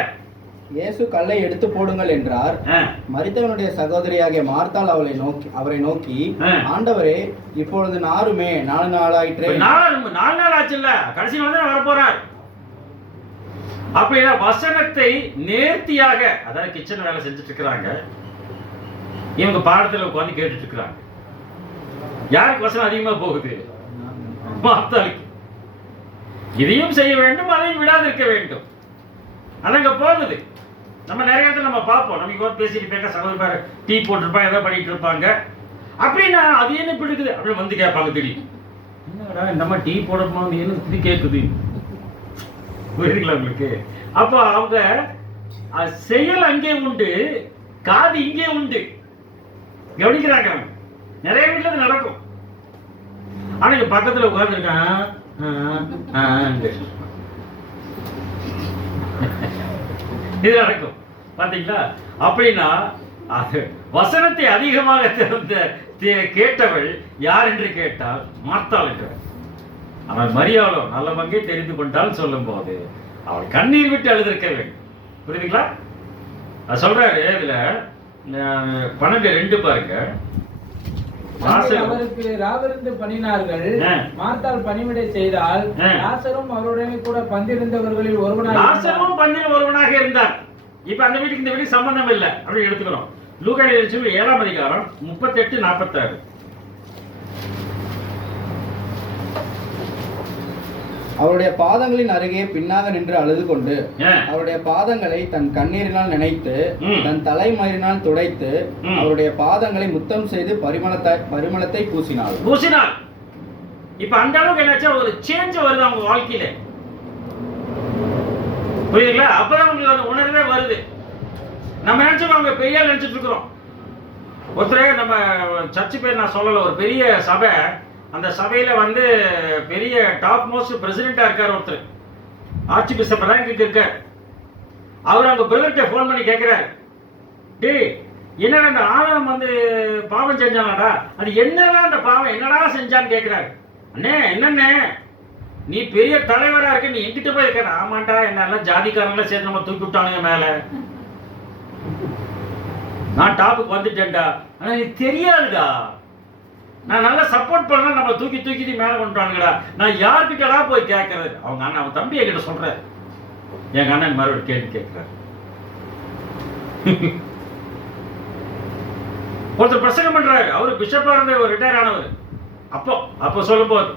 இயேசு கல்லை எடுத்து போடுங்கள் என்றார். மரித்தவனுடைய சகோதரியாகிய மார்த்தாள் அவரை நோக்கி, ஆண்டவரே இப்பொழுது நாருமே 4 நாள் ஆயிற்று. 4 நாள் ஆச்சுல்ல, கடைசி நாள் தான் வரப்போறார். அப்படின்னா வசனத்தை நேர்த்தியாக, அதாவது கிச்சன் வேலை செஞ்சுட்டு இருக்கிறாங்க, இவங்க பாடத்துல உட்காந்து கேட்டுட்டு இருக்கிறாங்க. யாருக்கு வசனம் அதிகமா போகுது? மார்த்தாளுக்கு. இதையும் செய்ய வேண்டும், அதையும் விடாது இருக்க வேண்டும். அதங்க போகுது. நம்ம நிறைய இடத்துல நம்ம பார்ப்போம், நம்ம பேசிட்டு இருப்பாங்க, சகோதரி பாரு டீ போட்டிருப்பாங்க, ஏதோ பண்ணிட்டு இருப்பாங்க. அப்படின்னா அது என்ன பிடிக்குது அப்படின்னு வந்து கேட்பாங்க. திடீர்னு என்னடா நம்ம டீ போடணுமா என்ன இது கேட்குது, புரியுதுங்களா உங்களுக்கு? அப்போ அவங்க செயல் அங்கே உண்டு, காது இங்கே உண்டு, கவனிக்கிறாங்க. நிறைய வீட்டுல நடக்கும். ஆனா இங்க பக்கத்துல உட்கார்ந்துருக்கான் இது நடக்கும் பாத்தீங்களா? அப்படின்னா அது வசனத்தை அதிகமாக கேட்டவள் யார் என்று கேட்டால் மார்த்தாள் என்று. அவள் மரியாளோ நல்ல பங்கை தெரிந்து கொண்டால் சொல்லும் போது அவள் கண்ணீர் விட்டு அழுதிருக்க வேண்டும். புரியுதுங்களா? அது சொல்றாரு இதுல 12:2 பாருங்க. அவருக்கு ராவிருந்து பண்ணினார்கள். மார்த்தாள் பணிவிடை செய்தால் லாசரும் அவருடனே கூட பந்திருந்தவர்களில் ஒருவனாக இருந்தார். இப்ப அந்த வீட்டுக்கு இந்த வீட்டுக்கு சம்பந்தம் இல்லை அப்படி எடுத்துக்கிறோம். லூக்கா 7ஆம் அதிகாரம் 38-46. அவருடைய பாதங்களின் அருகே பின்னாக நின்று அழுது கொண்டு அவருடைய பாதங்களை தன் கண்ணீரினால் நினைத்து தன் தலைமயிரினால் துடைத்து அவருடைய பாதங்களை முத்தம் செய்து பரிமளத்தை பூசினாள். இப்ப அந்த அளவுக்கு என்னாச்சா ஒரு சேஞ்ச் வருது அவங்க வாழ்க்கையில. புரியுதுங்களா? அப்பதான் உங்களுக்கு அந்த உணர்வே வருது. நம்ம நினைச்சோம் அவங்க பெரிய நினைச்சிட்டு இருக்கிறோம். ஒருத்தர் நம்ம சர்ச்சு பேர் நான் சொல்லல, ஒரு பெரிய சபை, அந்த சபையில பெரிய டாப் மோஸ்ட் பிரசிடென்டா இருக்கார் ஒருத்தர், ஆர்ச்சி பிஷப் ரேங்க்கு இருக்கார். அவர் அவங்க பிரதர்கிட்ட ஃபோன் பண்ணி கேட்கிறார், டேய் என்னடா அந்த ஆதாம் பாவம் செஞ்சானடா, அது என்னடா அந்த பாவம் என்னடா செஞ்சான்னு கேட்கிறாரு. அண்ணே என்னண்ணே நீ பெரிய தலைவரா இருக்க, நீ எங்கிட்ட போய் இருக்க. ஆமாண்டா, என்னெல்லாம் ஜாதிக்காரங்கள சேர்த்து நம்ம தூக்கி விட்டானுங்க மேல, நான் டாப்புக்கு வந்துட்டேன்டா. ஆனா எனக்கு தெரியாதுடா, நான் நல்லா சப்போர்ட் பண்ணா நம்ம தூக்கி தூக்கி மேல கொண்டுட்டானுங்கடா. நான் யார்கிட்டடா போய் கேட்கறது? அவங்க அண்ணன், அவன் தம்பி என்கிட்ட சொல்ற, என் அண்ணன் மறுபடியும் கேள்வி கேட்கிறார். ஒருத்தர் பிரசங்கம் பண்றாரு, அவரு பிஷப்பா இருந்த ஒரு ரிட்டையர் ஆனவர். அப்போ சொல்லும் போது,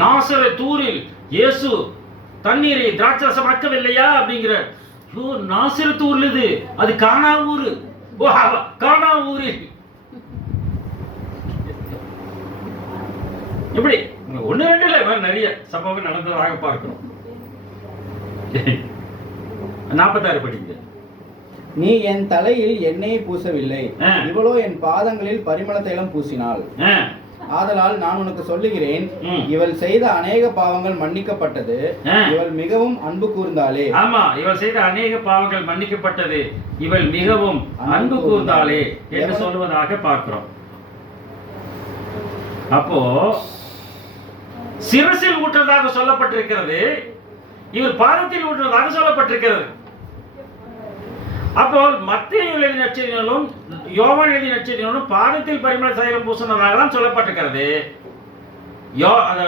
நாசரேத்தூரில் இயேசு தண்ணீரை திராட்சரசம் ஆக்கவில்லையா அப்படிங்கிற. நாசரேத்தூர்ல இது, அது கானா ஊரு. ஓ, கானா ஊரு. இப்படி ஒண்ணு ரெண்டு இல்ல, நிறைய சம்பவம் நடந்ததாக பார்க்கிறோம். 46 படிங்க. நீ என் தலையில் எண்ணெயை பூசவில்லை, இவளோ என் பாதங்களில் பரிமள தைலம் பூசினாள். ஆதலால் நான் உனக்கு சொல்லுகிறேன், இவள் செய்த அநேக பாவங்கள் மன்னிக்கப்பட்டது, இவள் மிகவும் அன்பு கூர்ந்தாளே. ஆமா, இவள் செய்த அநேக பாவங்கள் மன்னிக்கப்பட்டது, இவள் மிகவும் அன்பு கூர்ந்தாளே என்று சொல்வதாக பார்க்கிறோம். அப்போ சிரசில் ஊற்றதாக சொல்லப்பட்டிருக்கிறது, இவர் பாதத்தில் ஊற்றுவதாக சொல்லப்பட்டிருக்கிறது. அப்போ மத்தேயு எழுதிய நற்செய்தியிலும் யோவான் எழுதிய நற்செய்தியிலும் பாதத்தில் பரிமள தைலம் பூசினதாக தான் சொல்லப்பட்டிருக்கிறது.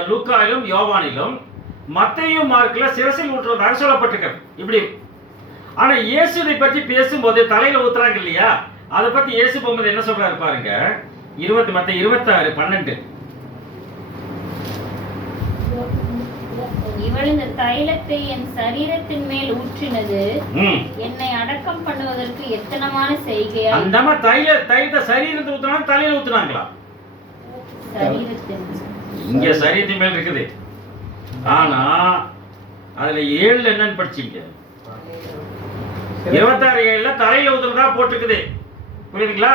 லூக்காவிலும் யோவானிலும், மத்தேயு மார்க்ல சிரசில் ஊற்றுவதாக சொல்லப்பட்டிருக்கிறது. இப்படி. ஆனா இயேசுவை பற்றி பேசும்போது தலையில ஊத்துறாங்க இல்லையா, அதை பத்தி இயேசு போகும்போது என்ன சொல்றாரு பாருங்க. மத்தேயு 26:12. இவள் இந்த தைலத்தை என் சரீரத்தின் மேல் ஊற்றினது என்னை அடக்கம் பண்ணுவதற்கு எத்தனமான செய்கையா. அந்த தைலத்தை சரீரத்தை ஊத்துனாங்க, தலையில ஊத்துனாங்களா? இங்க சரீரத்தின் மேல் இருக்குது. ஆனா அதுல 7 என்னன்னு படிச்சீங்க? 26:7 தலையில ஊத்துறதா போட்டிருக்குது. புரியுதுங்களா?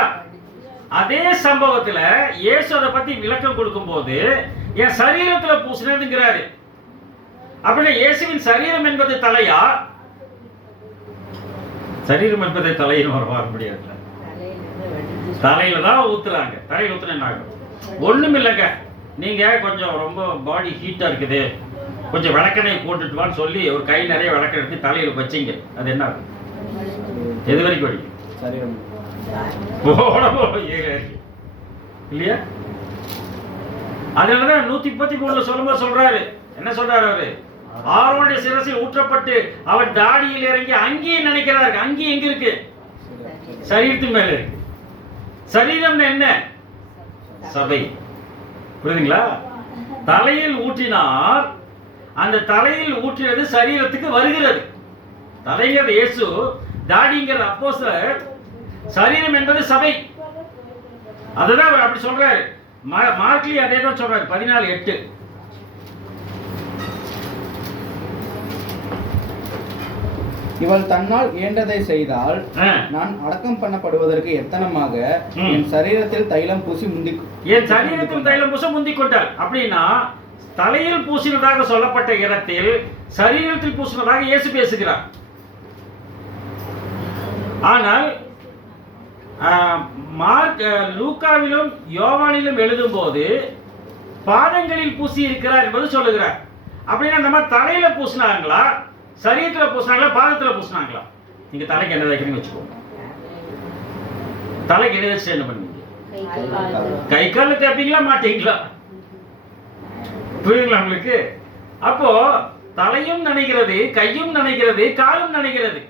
அதே சம்பவத்துல இயேசு அதை பத்தி விளக்கம் கொடுக்கும் போது என் சரீரத்துல பூசினதுங்கிறாரு. அப்படின்னா இயேசுவின் சரீரம் என்பது தலையா? சரீரம் என்பதை தலையில் வர முடியாது. தலையில தான் ஊத்துறாங்க. தலையில ஊத்துனா ஒண்ணும் இல்லைங்க. நீங்க கொஞ்சம் ரொம்ப பாடி ஹீட்டா இருக்குது, கொஞ்சம் விளக்கெண்ணெய் போட்டுட்டு வான்னு சொல்லி ஒரு கை நிறைய விளக்க எடுத்து தலையில வச்சிங்க, அது என்ன ஆகும்? எது வரைக்கும் வரைக்கும் சரீரம் இல்லையா? அதனாலதான் 133 சொல்லும்போது சொல்றாரு, என்ன சொல்றாரு அவரு? ஆரோனுடைய சிரசில் ஊற்றப்பட்டு அவர் தாடியில் இறங்கி அங்கேயும் நினைக்கிறாரு. அங்கேயும் எங்க இருக்கு? சரீரத்தின் மேல இருக்கு. சரீரம் என்ன? சபை. புரியுதுங்களா? தலையில் ஊற்றினார், அந்த தலையில் ஊற்றினது சரீரத்துக்கு வருகிறது. தலைங்கிறது இயேசு, தாடிங்கிறது அப்போஸ்தலர், சரீரம் என்பது சபை. அதுதான் அவர் அப்படி சொல்றாரு. மார்க்லி அதே தான் சொல்றாரு. 14:8. இவள் தன்னால் இயன்றதை செய்தால் நான் அடக்கம் பண்ணப்படுவதற்கு எத்தனமாக என் சரீரத்தில் தைலம் பூசி என் சரீரத்தில் தைலம் பூச முந்திக் கொண்டாள். அப்படின்னா தலையில் பூசினதாக சொல்லப்பட்ட இடத்தில் சரீரத்தில் பூசினதாக இயேசு பேசுகிறார். ஆனால் லூக்காவிலும் யோவானிலும் எழுதும் போது பாதங்களில் பூசி இருக்கிறார் என்பது சொல்லுகிறார். அப்படின்னா நம்ம தலையில பூசினாங்களா, சரீரத்துல பூசினாங்களா, பாதத்துல பூசினாங்களா? நீங்க தலைக்கு என்ன வைக்கிறீங்க வச்சுக்கோங்க. தலைக்கு என்ன வச்சு என்ன பண்ணுவீங்க? கை கால தேப்பீங்களா மாட்டீங்களா? புரியுங்களா உங்களுக்கு? அப்போ தலையும் நினைக்கிறது, கையும் நினைக்கிறது, காலும் நினைக்கிறது.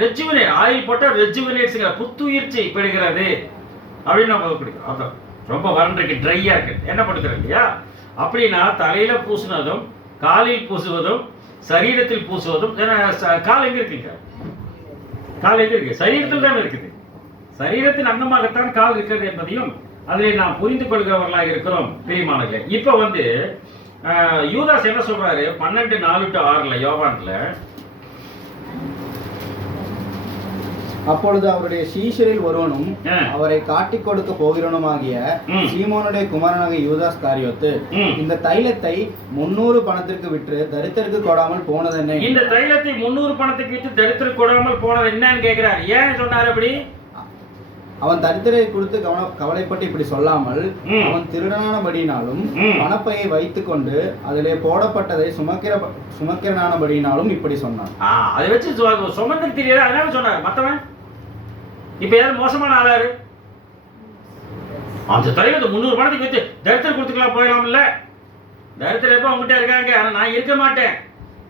ரெஜுவினேட் ஆயில் போட்டா ரெஜுவினேட்ஸ்ங்கிற புத்துயிர்ச்சி பெறுகிறது அப்படின்னு நம்ம பிடிக்கும். அதான் ரொம்ப வறண்டைக்கு ட்ரையா இருக்கு, என்ன பண்ணுறோம் இல்லையா? அப்படின்னா தலையில பூசினதும் காலில் பூசுவதும் சரீரத்தில் பூசுவதும். கால் எங்க இருக்குங்க? கால் எங்க இருக்கு? சரீரத்தில் தான் இருக்குது. சரீரத்தின் அங்கமாகத்தான் கால் இருக்கிறது என்பதையும் அதிலே நாம் புரிந்து கொள்கிறவர்களாக இருக்கிறோம் பிரியமானவர்களே. இப்ப யூதாஸ் என்ன சொல்றாரு? 12:4-6 யோவான்ல, அப்பொழுது அவருடைய சீஷரில் ஒருவனும் அவரை காட்டிக் கொடுக்க போகிறவனுமாகிய சீமோனுடைய குமாரனாகிய யூதாஸ் காரியோத்து இந்த தைலத்தை 300 பணத்திற்கு விற்று தரித்திற்கு கொடாமல் போனது என்ன? இந்த தைலத்தை 300 பணத்துக்கு விற்று தரித்திற்கு கொடாமல் போனது என்னன்னு கேட்கிறார். ஏன் சொன்னார் அப்படி? அவன் தரித்திரை குறித்து கவலைப்பட்டு இப்படி சொல்லாமல் அவன் திருடனானபடினாலும் பணப்பையை வைத்துக்கொண்டு அதிலே போடப்பட்டதை சுமக்கிறனானபடினாலும் இப்படி சொன்னான். அதை வச்சு சுமந்து தெரியாது, அதனால சொன்னார். மற்றவன் இப்ப யாரும் மோசமான ஆளாரு? அந்த தலைவர் 300 பணத்துக்கு வச்சு தரித்திரம் கொடுத்துக்கலாம் போயிடலாம். இல்ல தரித்திரம் எப்ப உங்ககிட்ட இருக்காங்க, ஆனா நான் இருக்க மாட்டேன்,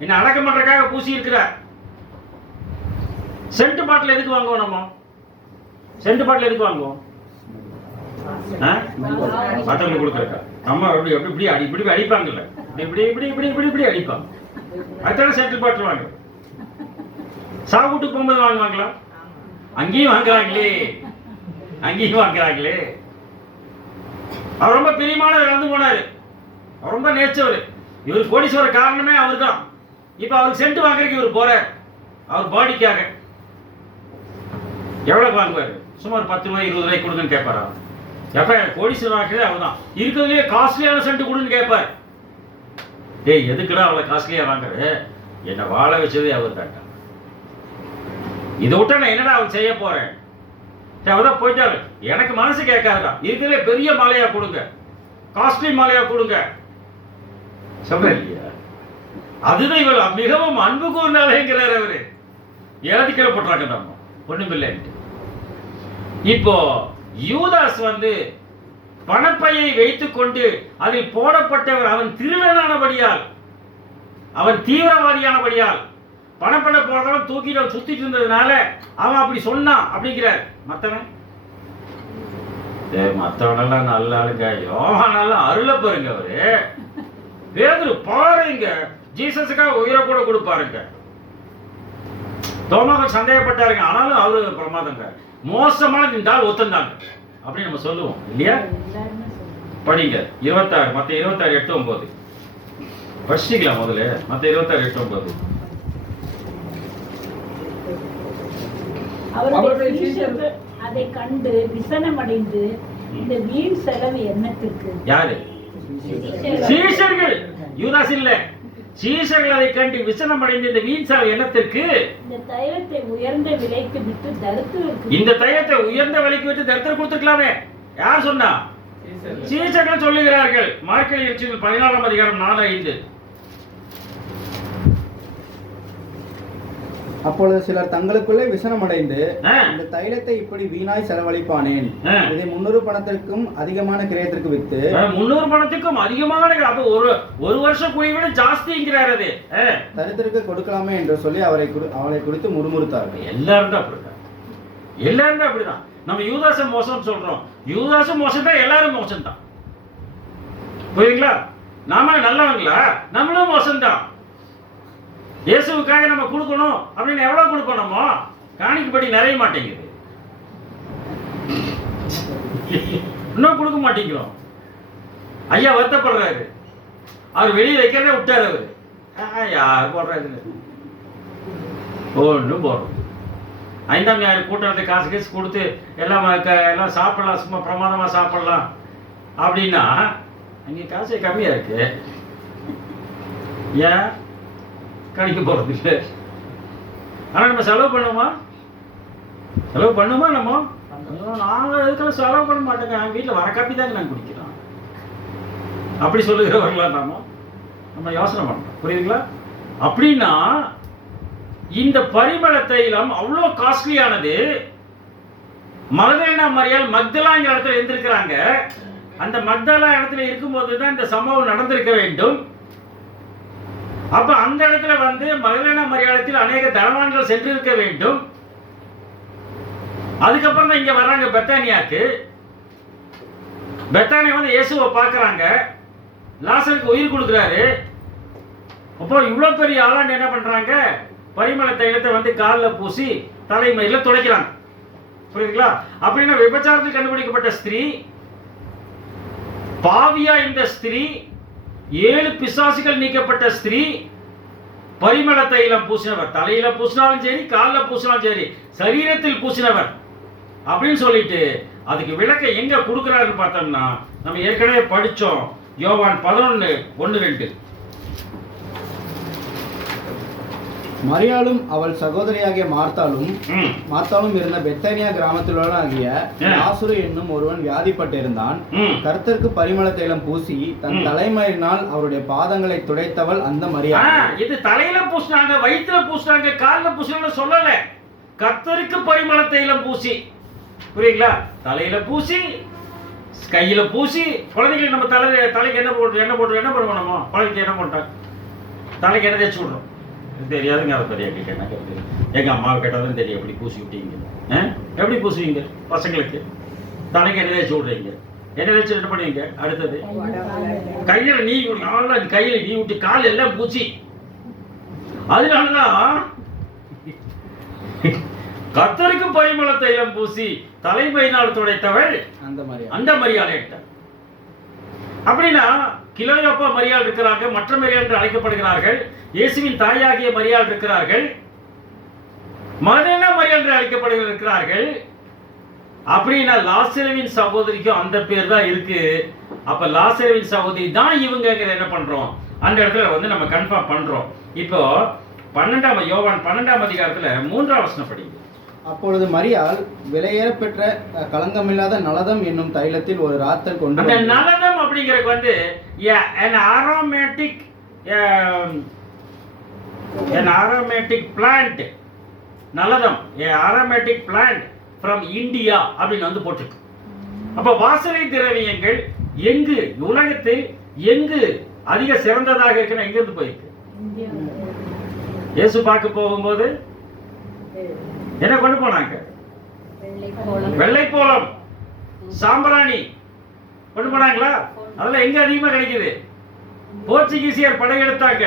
என்ன அடக்கம் பண்றதுக்காக பூசி இருக்கிறார். சென்ட் பாட்டில் எதுக்கு வாங்குவோம்? நம்ம சென்ட் பாட்டில் எதுக்கு வாங்குவோம்? மற்றவங்களுக்கு கொடுக்குறக்கா? நம்ம எப்படி எப்படி இப்படி அடி இப்படி அடிப்பாங்கல்ல, இப்படி இப்படி இப்படி இப்படி இப்படி அடிப்பாங்க. அதுதானே சென்ட் பாட்டில் வாங்க. சாப்பிட்டு போகும்போது வாங்குவாங்களா? அங்கேயும் வாங்குறாங்களே, அங்கேயும் வாங்குறாங்களே. அவர் ரொம்ப பிரியமானவர் இறந்து போனாரு, அவர் ரொம்ப நேச்சவர். இவர் கோடீஸ்வர காரணமே அவர் தான். இப்ப அவருக்கு சென்ட் வாங்குறதுக்கு இவர் போறார், அவர் பாடிக்காக. எவ்வளவு வாங்குவாரு? சுமார் 10 ரூபாய் 20 ரூபாய் கொடுங்கன்னு கேட்பாரா? எப்ப கோடீஸ்வரர் வாங்குறது அவர் தான். இருக்கிறதுலயே காஸ்ட்லியான சென்ட் கொடுன்னு கேட்பார். ஏய், எதுக்குடா அவ்வளவு காஸ்ட்லியா வாங்குறது? என்ன வாழ வச்சதே அவர் தான்டா. இதை விட்டா நான் என்னடா அவர் செய்ய போறேன்? அவர்தான் போயிட்டாரு. எனக்கு மனசு கேட்காதுடா, இருக்கிறதுல பெரிய மாலையா கொடுங்க, காஸ்ட்லி மாலையா கொடுங்க சொல்ற இல்லையா? அதுதான் இவர் மிகவும் அன்பு கூர்ந்தாலேங்கிறார். அவரு இறதிக்கிறப்பட்டாங்க நம்ம ஒண்ணுமில்லைன்ட்டு. இப்போ யூதாஸ் வந்து பணப்பையை வைத்துக் கொண்டு அதில் போடப்பட்டவர் அவன் திருடனானபடியால், அவன் தீவிரவாதியானபடியால், பணப்பட போறதவன் தூக்கிட்டு சுத்திட்டு இருந்ததுனால அவன் அப்படி சொன்னான் அப்படிங்கிறார். மத்தவன் மத்தவனெல்லாம் நல்ல ஆளுங்க, யோவானெல்லாம் அருள பாருங்க. அவரு பேதுரு பாருங்க, ஜீசஸுக்காக உயிரை கூட கொடுப்பாருங்க. தோமாவுக்கு சந்தேகப்பட்டாருங்க, ஆனாலும் அவரு பிரமாதங்க. மோசமான இந்த ஆள் ஒத்தந்தாங்க அப்படின்னு நம்ம சொல்லுவோம் இல்லையா? படிங்க 26, மத்த 26 8 9 படிச்சிக்கலாம் முதல்ல. மத்த 26 8 9. அவருடைய சீஷர்கள் அதை கண்டு விசனமடைந்து இந்த வீண் செலவு என்னத்திற்கு? யாரு? சீஷர்கள், யூதாஸ் இல்ல. சீஷர்கள் அதை கண்டு விசனமடைந்து இந்த வீண் செலவு என்னத்திற்கு? இந்த தைலத்தை உயர்ந்த விலைக்கு விட்டு தரித்திரருக்கு. இந்த தைலத்தை உயர்ந்த விலைக்கு விட்டு தரித்திரம் கொடுத்துக்கலாமே. யார் சொன்னா? சீஷர்கள் சொல்லுகிறார்கள். மார்க்கெட் எழுச்சிகள் 14ஆம் அதிகாரம் 4-5. அப்பொழுது சிலர் தங்களுக்குள்ளே விசனமடைந்து, இந்த தைலத்தை இப்படி வீணாய் செலவழிப்பானேன், இதை 300 பணத்திற்கும் அதிகமான கிரயத்திற்கு வித்து. 300 பணத்துக்கும் அதிகமான, அப்ப ஒரு வருஷம் கூலி விட ஜாஸ்திங்கிறார். அது தரித்திற்கு கொடுக்கலாமே என்று சொல்லி அவரை குறித்து முறுமுறுத்தார்கள். எல்லாரும் தான் அப்படிதான், எல்லாரும் தான் அப்படிதான். நம்ம யூதாச மோசம் சொல்றோம், யூதாச மோசம் தான், எல்லாரும் மோசம் தான். புரியுங்களா? நாம நல்லவங்களா? நம்மளும் மோசம் தான். இயேசுவுக்காக நம்ம கொடுக்கணும் அப்படின்னு எவ்வளவு கொடுப்போம்? நம்ம காணிக்கப்படி நிறைய மாட்டேங்குது, இன்னும் கொடுக்க மாட்டேங்கிறோம். ஐயா வருத்தப்படுறாரு, அவர் வெளியே வைக்கிறதே விட்டாரு. அவரு யார் போடுறாரு? ஒன்றும் போடுறோம். 5ஆம் ஞாயிறு கூட்டத்தை காசு கொடுத்து எல்லாம் சாப்பிடலாம், சும்மா பிரமாதமா சாப்பிடலாம் அப்படின்னா அங்கே காசு கம்மியா இருக்கு. ஏன் கணிக்க போறது இல்லை? ஆனா நம்ம செலவு பண்ணுவோமா? செலவு பண்ணுமா? நம்ம நாங்க எதுக்கெல்லாம் செலவு பண்ண மாட்டோங்க, வீட்டில் வர காப்பி தாங்க நாங்கள் குடிக்கிறோம் அப்படி சொல்லுகிறவர்களா நம்ம யோசனை பண்ணோம். புரியுதுங்களா? அப்படின்னா இந்த பரிமள தைலம் அவ்வளோ காஸ்ட்லியானது. மகதலேனா மரியாள் மக்தலாங்கிற இடத்துல இருந்திருக்கிறாங்க. அந்த மக்தலா இடத்துல இருக்கும்போது தான் இந்த சம்பவம் நடந்திருக்க வேண்டும். அப்ப அந்த இடத்துல வந்து மகதலேனா மரியாளத்தில் அநேக தனவான்கள் சென்றிருக்க வேண்டும். அதுக்கப்புறம் தான் இங்க வர்றாங்க பெத்தானியாக்கு. பெத்தானியா வந்து இயேசுவை பார்க்கறாங்க, லாசருக்கு உயிர் கொடுக்குறாரு. அப்போ இவ்வளவு பெரிய ஆளாண்டு என்ன பண்றாங்க? பரிமள தைலத்தை வந்து காலில் பூசி தலைமையில துடைக்கிறாங்க. புரியுதுங்களா? அப்படின்னா விபச்சாரத்தில் கண்டுபிடிக்கப்பட்ட ஸ்திரீ, பாவியா இந்த ஸ்திரீ, 7 பிசாசுகள் நீக்கப்பட்ட ஸ்திரீ, பரிமள தைலம் பூசினவர், தலையில பூசினாலும் சரி, காலில் பூசினாலும் சரி, சரீரத்தில் பூசினவர் அப்படின்னு சொல்லிட்டு அதுக்கு விளக்க எங்க கொடுக்கிறாருன்னு பார்த்தோம்னா நம்ம ஏற்கனவே படிச்சோம். யோவான் 11:1-2. மரியாளும் அவள் சகோதரியாகிய மார்த்தாலும் இருந்த பெத்தானியா கிராமத்திலுள்ளவனாகிய லாசரு என்னும் ஒருவன் வியாதிப்பட்டிருந்தான். கர்த்தருக்கு பரிமள தைலம் பூசி தன் தலைமயிரினால் அவருடைய பாதங்களை துடைத்தவள் அந்த மரியாள். இது தலையில பூசினாங்க, வயிற்றுல பூசினாங்க, காலில் பூசினாங்க சொல்லல. கர்த்தருக்கு பரிமள தைலம் பூசி, புரியுங்களா? தலையில பூசி, கையில பூசி. குழந்தைங்களுக்கு நம்ம தலைக்கு என்ன பண்ணுவோம்? குழந்தைக்கு என்ன பண்ணுறாங்க? தலைக்கு என்ன தேய்ச்சி விட்றோம்? தெரியாதுங்க. அதை பெரிய என்ன கேட்குது, எங்கள் அம்மாவை கேட்டாலும் தெரியும். எப்படி பூசி விட்டீங்க? எப்படி பூசுவீங்க? பசங்களுக்கு தலைக்கு என்ன தேய்ச்சி விட்றீங்க? என்ன தேய்ச்சி என்ன பண்ணுவீங்க? அடுத்தது கையில் நீ கையில் நீ விட்டு கால் எல்லாம் பூச்சி. அதனாலதான் கர்த்தருக்கு பரிமள தைலம் பூசி தலைமையினால் துடைத்தவள் அந்த மரியாதை. அப்படின்னா கிலோயோப்பா மரியாள் இருக்கிறாங்க, மற்ற மரியாள் என்று அழைக்கப்படுகிறார்கள். இயேசுவின் தாயாகிய மரியாள் இருக்கிறார்கள், மகதலேனா மரியாள் என்று அழைக்கப்படுகிறார்கள். அப்படின்னா லாசருவின் சகோதரிக்கும் அந்த பேர் தான் இருக்கு. அப்ப லாசருவின் சகோதரி தான் இவங்க என்ன பண்றோம்? அந்த இடத்துல வந்து நம்ம கன்ஃபார்ம் பண்றோம். இப்போ 12 யோவான் 12 அதிகாரத்துல 3ஆம் வசனம் படிங்க. அப்பொழுது மரியாள் விலையேற பெற்ற களங்கமில்லாத நலதம் என்னும் தைலத்தில் ஒரு ராத்தல் கொண்டு. அந்த நலதம் அப்படிங்கிறது வந்து an aromatic plant. நலதம் aromatic plant from India அப்படின்னு வந்து போட்டுருக்கு. அப்ப வாசனை திரவியங்கள் எங்கு உலகத்தில் எங்கு அதிக சிறந்ததாக இருக்குன்னு எங்க இருந்து போயிருக்கு? இயேசு பார்க்க போகும்போது என்ன கொண்டு போனாங்க? வெள்ளைப்போளம், சாம்பிராணி கொண்டு போனாங்களா? அதெல்லாம் எங்க அதிகமா கிடைக்குது? போர்ச்சுகீசியர் படையெடுத்தாங்க.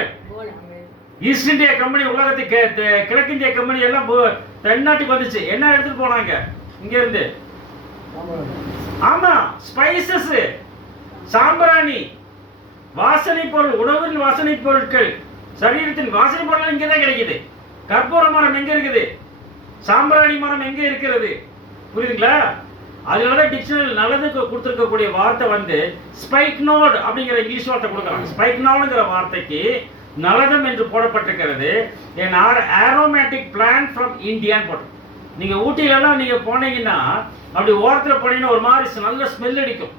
ஈஸ்ட் இந்தியா கம்பெனி, உலகத்துக்கு கிழக்கிந்திய கம்பெனி எல்லாம் தென்னாட்டுக்கு வந்துச்சு. என்ன எடுத்துட்டு போனாங்க இங்க இருந்து? ஆமா, ஸ்பைசஸ், சாம்பிராணி, வாசனை பொருள், உணவின் வாசனை பொருட்கள், சரீரத்தின் வாசனை பொருட்கள் இங்கதான் கிடைக்குது. கற்பூர மரம் எங்க இருக்குது? சாம்பிராணி மரம் எங்க இருக்கிறது? புரியுதுங்களா? அதனால டிக்ஷனரி நல்லதுக்கு கொடுத்துருக்கக்கூடிய வார்த்தை வந்து ஸ்பைக்னோட் அப்படிங்கிற இங்கிலீஷ் வார்த்தை கொடுக்குறாங்க. ஸ்பைக்னோடுங்கிற வார்த்தைக்கு நலதம் என்று போடப்பட்டிருக்கிறது. என் ஆரோமேட்டிக் பிளான்ட் ஃப்ரம் இந்தியான்னு போட்டு. நீங்க ஊட்டியிலலாம் நீங்க போனீங்கன்னா அப்படி ஓரத்தில் போனீங்கன்னா ஒரு மாதிரி நல்ல ஸ்மெல் அடிக்கும்.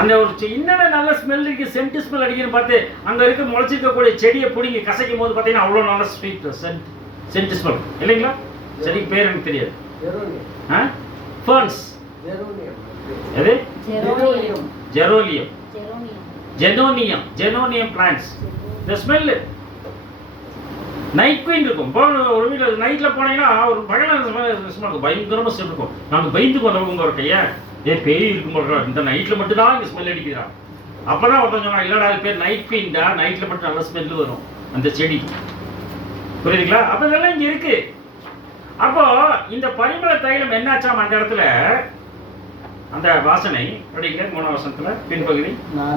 அந்த ஒரு என்னென்ன நல்ல ஸ்மெல் அடிக்கு, சென்ட் ஸ்மெல் அடிக்குன்னு பார்த்து அங்க இருக்க முளைச்சிருக்கக்கூடிய செடியை பிடிங்கி கசைக்கும் போது பார்த்தீங்கன்னா அவ்வளோ நல்ல ஸ்வீட் சென்ட் ஸ்மெல் இல்லைங்களா? செடிக்கு பேர் எனக்கு தெரியாது. ஃபர்ன்ஸ், எது? ஜெனோனியம் பிளான்ட்ஸ். இந்த ஸ்மெல் நைட் குயின் இருக்கும். ஒரு வீட்டில் நைட்டில் போனீங்கன்னா ஒரு பகல பயங்கரமாக ஸ்மெல் இருக்கும். நாங்கள் பயந்து கொண்டவங்க ஒரு கையை பேய் இருக்கும் போடுறா, இந்த நைட்டில் மட்டும்தான் இங்கே ஸ்மெல் அடிக்கிறான். அப்போ தான் ஒருத்தன் சொன்னா, இல்லைடா அது பேர் நைட் குயின்டா, நைட்டில் மட்டும் நல்ல ஸ்மெல் வரும் அந்த செடி. புரியுதுங்களா? அப்போ இதெல்லாம் இங்கே இருக்கு. அப்போ இந்த பரிமள தைலம் என்னாச்சாம் அந்த இடத்துல? அந்த வாசனை அப்படிங்கிற 3ஆம் வசனத்துல பின்பகுதி,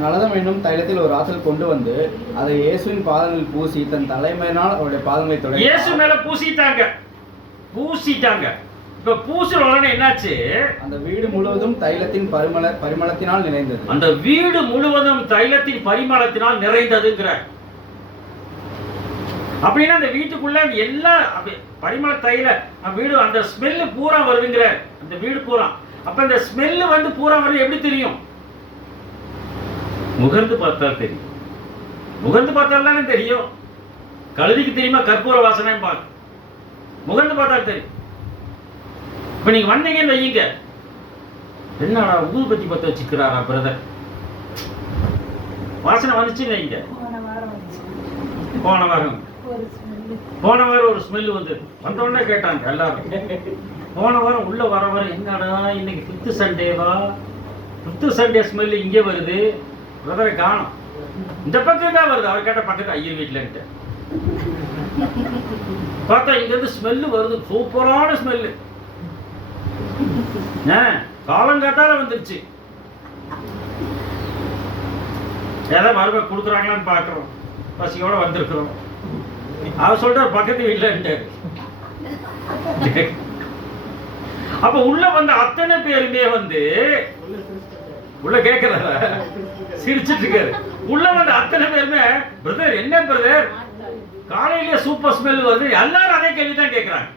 நலதம் என்னும் தைலத்தில் ஒரு ஆற்றல் கொண்டு வந்து அதை இயேசுவின் பாதங்களில் பூசி தன் தலைமையினால் அவருடைய பாதங்களை தொடங்கி இயேசு மேல பூசிட்டாங்க. இப்ப பூசுற உடனே என்னாச்சு? அந்த வீடு முழுவதும் தைலத்தின் பரிமளத்தினால் நிறைந்தது. அந்த வீடு முழுவதும் தைலத்தின் பரிமளத்தினால் நிறைந்ததுங்கிற. அப்படின்னா அந்த வீட்டுக்குள்ள எல்லா பரிமள தைல வீடு அந்த ஸ்மெல்லு பூரா வருதுங்கிற. அந்த வீடு பூரா. அப்ப இந்த ஸ்மெல்லு வந்து பூரா வருது. எப்படி தெரியும்? முகர்ந்து பார்த்தால் தெரியும். முகர்ந்து பார்த்தால் தானே தெரியும். கழுதிக்கு தெரியுமா கற்பூர வாசனை? முகர்ந்து பார்த்தால் தெரியும். இப்ப நீங்க வந்தீங்கன்னு வையுங்க, என்னடா ஊதுபத்தி பத்த வச்சுக்கிறாரா பிரதர், வாசனை வந்துச்சுன்னு வைங்க. போன வாரம் ஒரு ஸ்மெல் வந்து வந்தோடனே கேட்டாங்க எல்லாரும். போன வாரம் உள்ள வர என்னடா இன்னைக்கு 5th சண்டேவா, 5th சண்டே ஸ்மெல் இங்கே வருது, பிரதரை காணும். இந்த பக்கம் தான் வருது. அவர் கேட்ட பக்கத்து ஐயர் வீட்டுலன்ட்டு பார்த்தா இங்க இருந்து ஸ்மெல்லு வருது. சூப்பரான ஸ்மெல்லு. காலங்காத்தால வந்துருச்சு. ஏதாவது மறுபடியும் கொடுக்குறாங்களான்னு பாக்குறோம். பசியோட வந்திருக்கிறோம். அவர் சொல்றார் பக்கத்து வீட்டுல. அப்ப உள்ள வந்த அத்தனை பேருமே வந்து உள்ள கேட்கிறார சிரிச்சிட்டு இருக்காரு. உள்ள வந்த அத்தனை பேருமே பிரதர் என்ன பிரதர் காலையிலே சூப்பர் ஸ்மெல் வருது. எல்லாரும் அதே கேள்வி தான் கேட்குறாங்க.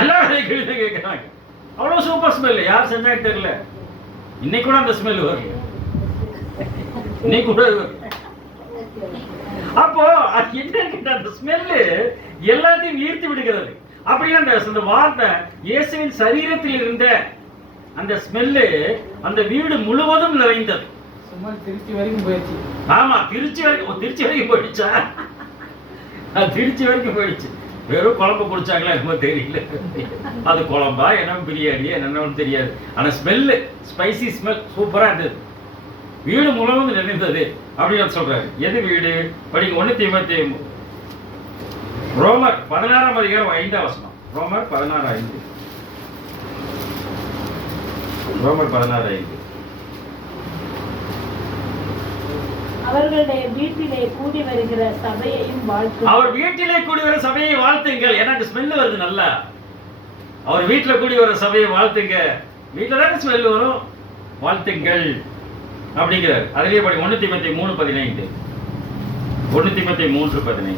எல்லாரும் அதே கேள்வி தான் கேட்குறாங்க. அவ்வளோ சூப்பர் ஸ்மெல், யார் செஞ்சாங்க தெரியல. இன்னைக்கு கூட அந்த ஸ்மெல் வரல. இன்னைக்கு கூட அப்போ அது என்ன, அந்த ஸ்மெல்லு எல்லாத்தையும் ஈர்த்து விடுகிறது. அப்படின்னா அந்த வார்த்தை இயேசுவின் சரீரத்தில் இருந்த அந்த ஸ்மெல்லு அந்த வீடு முழுவதும் நிறைந்தது. சும்மா திருச்சி வரைக்கும் போயிடுச்சு. ஆமா, திருச்சி வரைக்கும் போயிடுச்சா? திருச்சி வரைக்கும் போயிடுச்சு. வெறும் குழம்பு குடிச்சாங்களா என்னமோ தெரியல. அது குழம்பா என்ன பிரியாணி என்னன்னு தெரியாது. ஆனா ஸ்மெல்லு, ஸ்பைசி ஸ்மெல் சூப்பரா இருந்தது. வீடு முழுவதும் நிறைந்தது அப்படின்னு சொல்றாரு. எது வீடு? படிங்க 1 தீமோத்தேயு ரோமர் 16ஆம் அதிகாரம் 5ஆம் வசனம். ரோமர் 16:5. ரோமர் 16:5. அவர்களுடைய வீட்டிலே கூடி வருகிற சபையையும் வாழ்த்து. அவர் வீட்டிலே கூடி வர சபையை வாழ்த்துங்கள். எனக்கு ஸ்மெல் வருது நல்லா. அவர் வீட்டில் கூடி வர சபையை வாழ்த்துங்க. வீட்டில் தானே ஸ்மெல் வரும், வாழ்த்துங்கள் அப்படிங்கிறார். அதிலே படி 1 தீமோத்தேயு 3:15. 1 தீமோத்தேயு 3:15.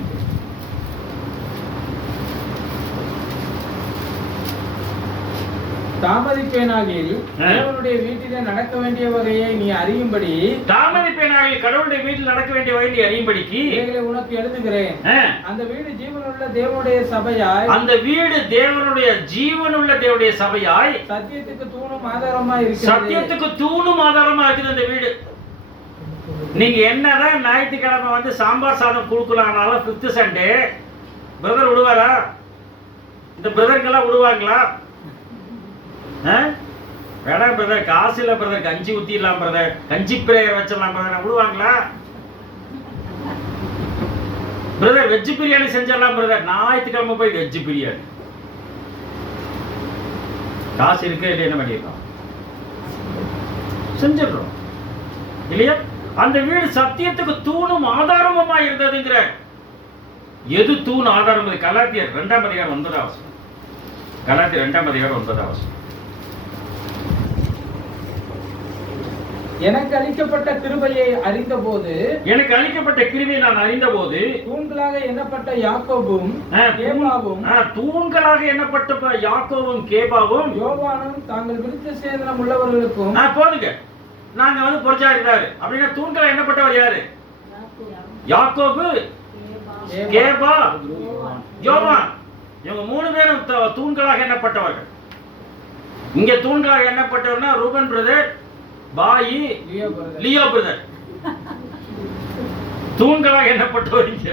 தாமதிப்பேனாகில் தேவனுடைய வீட்டிலே நடக்க வேண்டிய வகையை நீ அறியும்படி. தாமதிப்பேனாகில் கடவுளுடைய வீட்டில் நடக்க வேண்டிய வகையை நீ அறியும்படிக்கு இவைகளை உனக்கு எழுதுகிறேன். அந்த வீடு ஜீவனுள்ள தேவனுடைய சபையாய், அந்த வீடு தேவனுடைய ஜீவனுள்ள தேவனுடைய சபையாய், சத்தியத்துக்கு தூணும் ஆதாரமா இருக்கிறது. சத்தியத்துக்கு தூணும் ஆதாரமா இருக்குது அந்த வீடு. நீங்க என்னதான் ஞாயிற்றுக்கிழமை வந்து சாம்பார் சாதம் கொடுக்கலாம்னாலும் 5th சண்டே பிரதர் விடுவாரா? இந்த பிரதர்கள்லாம் விடுவாங்களா? வேணாம் பிரதர், காசு இல்ல பிரதர், கஞ்சி ஊத்திடலாம் பிரதர், கஞ்சி பிரேயர் வச்சிடலாம் பிரதர், விடுவாங்களா? பிரதர் வெஜ் பிரியாணி செஞ்சிடலாம் பிரதர், ஞாயிற்றுக்கிழமை போய் வெஜ் பிரியாணி. காசு இருக்கு இல்லை, என்ன பண்ணிடலாம், செஞ்சிடறோம் இல்லையா? அந்த வீடு சத்தியத்துக்கு தூணும் ஆதாரமுமா இருந்ததுங்கிற. எது தூண் ஆதாரம்? கலாத்தியர் 2ஆம் அதிகாரம் 9ஆம் வசனம். கலாத்தியர் 2ஆம் அதிகாரம் 9ஆம் வசனம். எனக்கு அளிக்கப்பட்ட கிருபையை அறிந்தபோது, எனக்கு அளிக்கப்பட்ட கிருபையை நான் அறிந்தபோது, தூண்களாக எண்ணப்பட்ட யாக்கோபும் கேபாவும், தூண்களாக எண்ணப்பட்ட யாக்கோவும் கேபாவும் யோவானும் தாங்கள் விருத்த சேதனம் உள்ளவர்களுக்கும். போதுங்க, நாங்க வந்து பொறுச்சாடுறாரு அப்படின்னா தூண்களாக எண்ணப்பட்டவர் யாரு? யாக்கோபு, கேபா, யோவான். இவங்க 3 பேரும் தூண்களாக எண்ணப்பட்டவர்கள். இங்க தூண்களாக எண்ணப்பட்டவர்னா ரூபன் பிரதர், பாயி, லியோ பிரதர். தூண்களாக எண்ணப்பட்டவர் இங்க.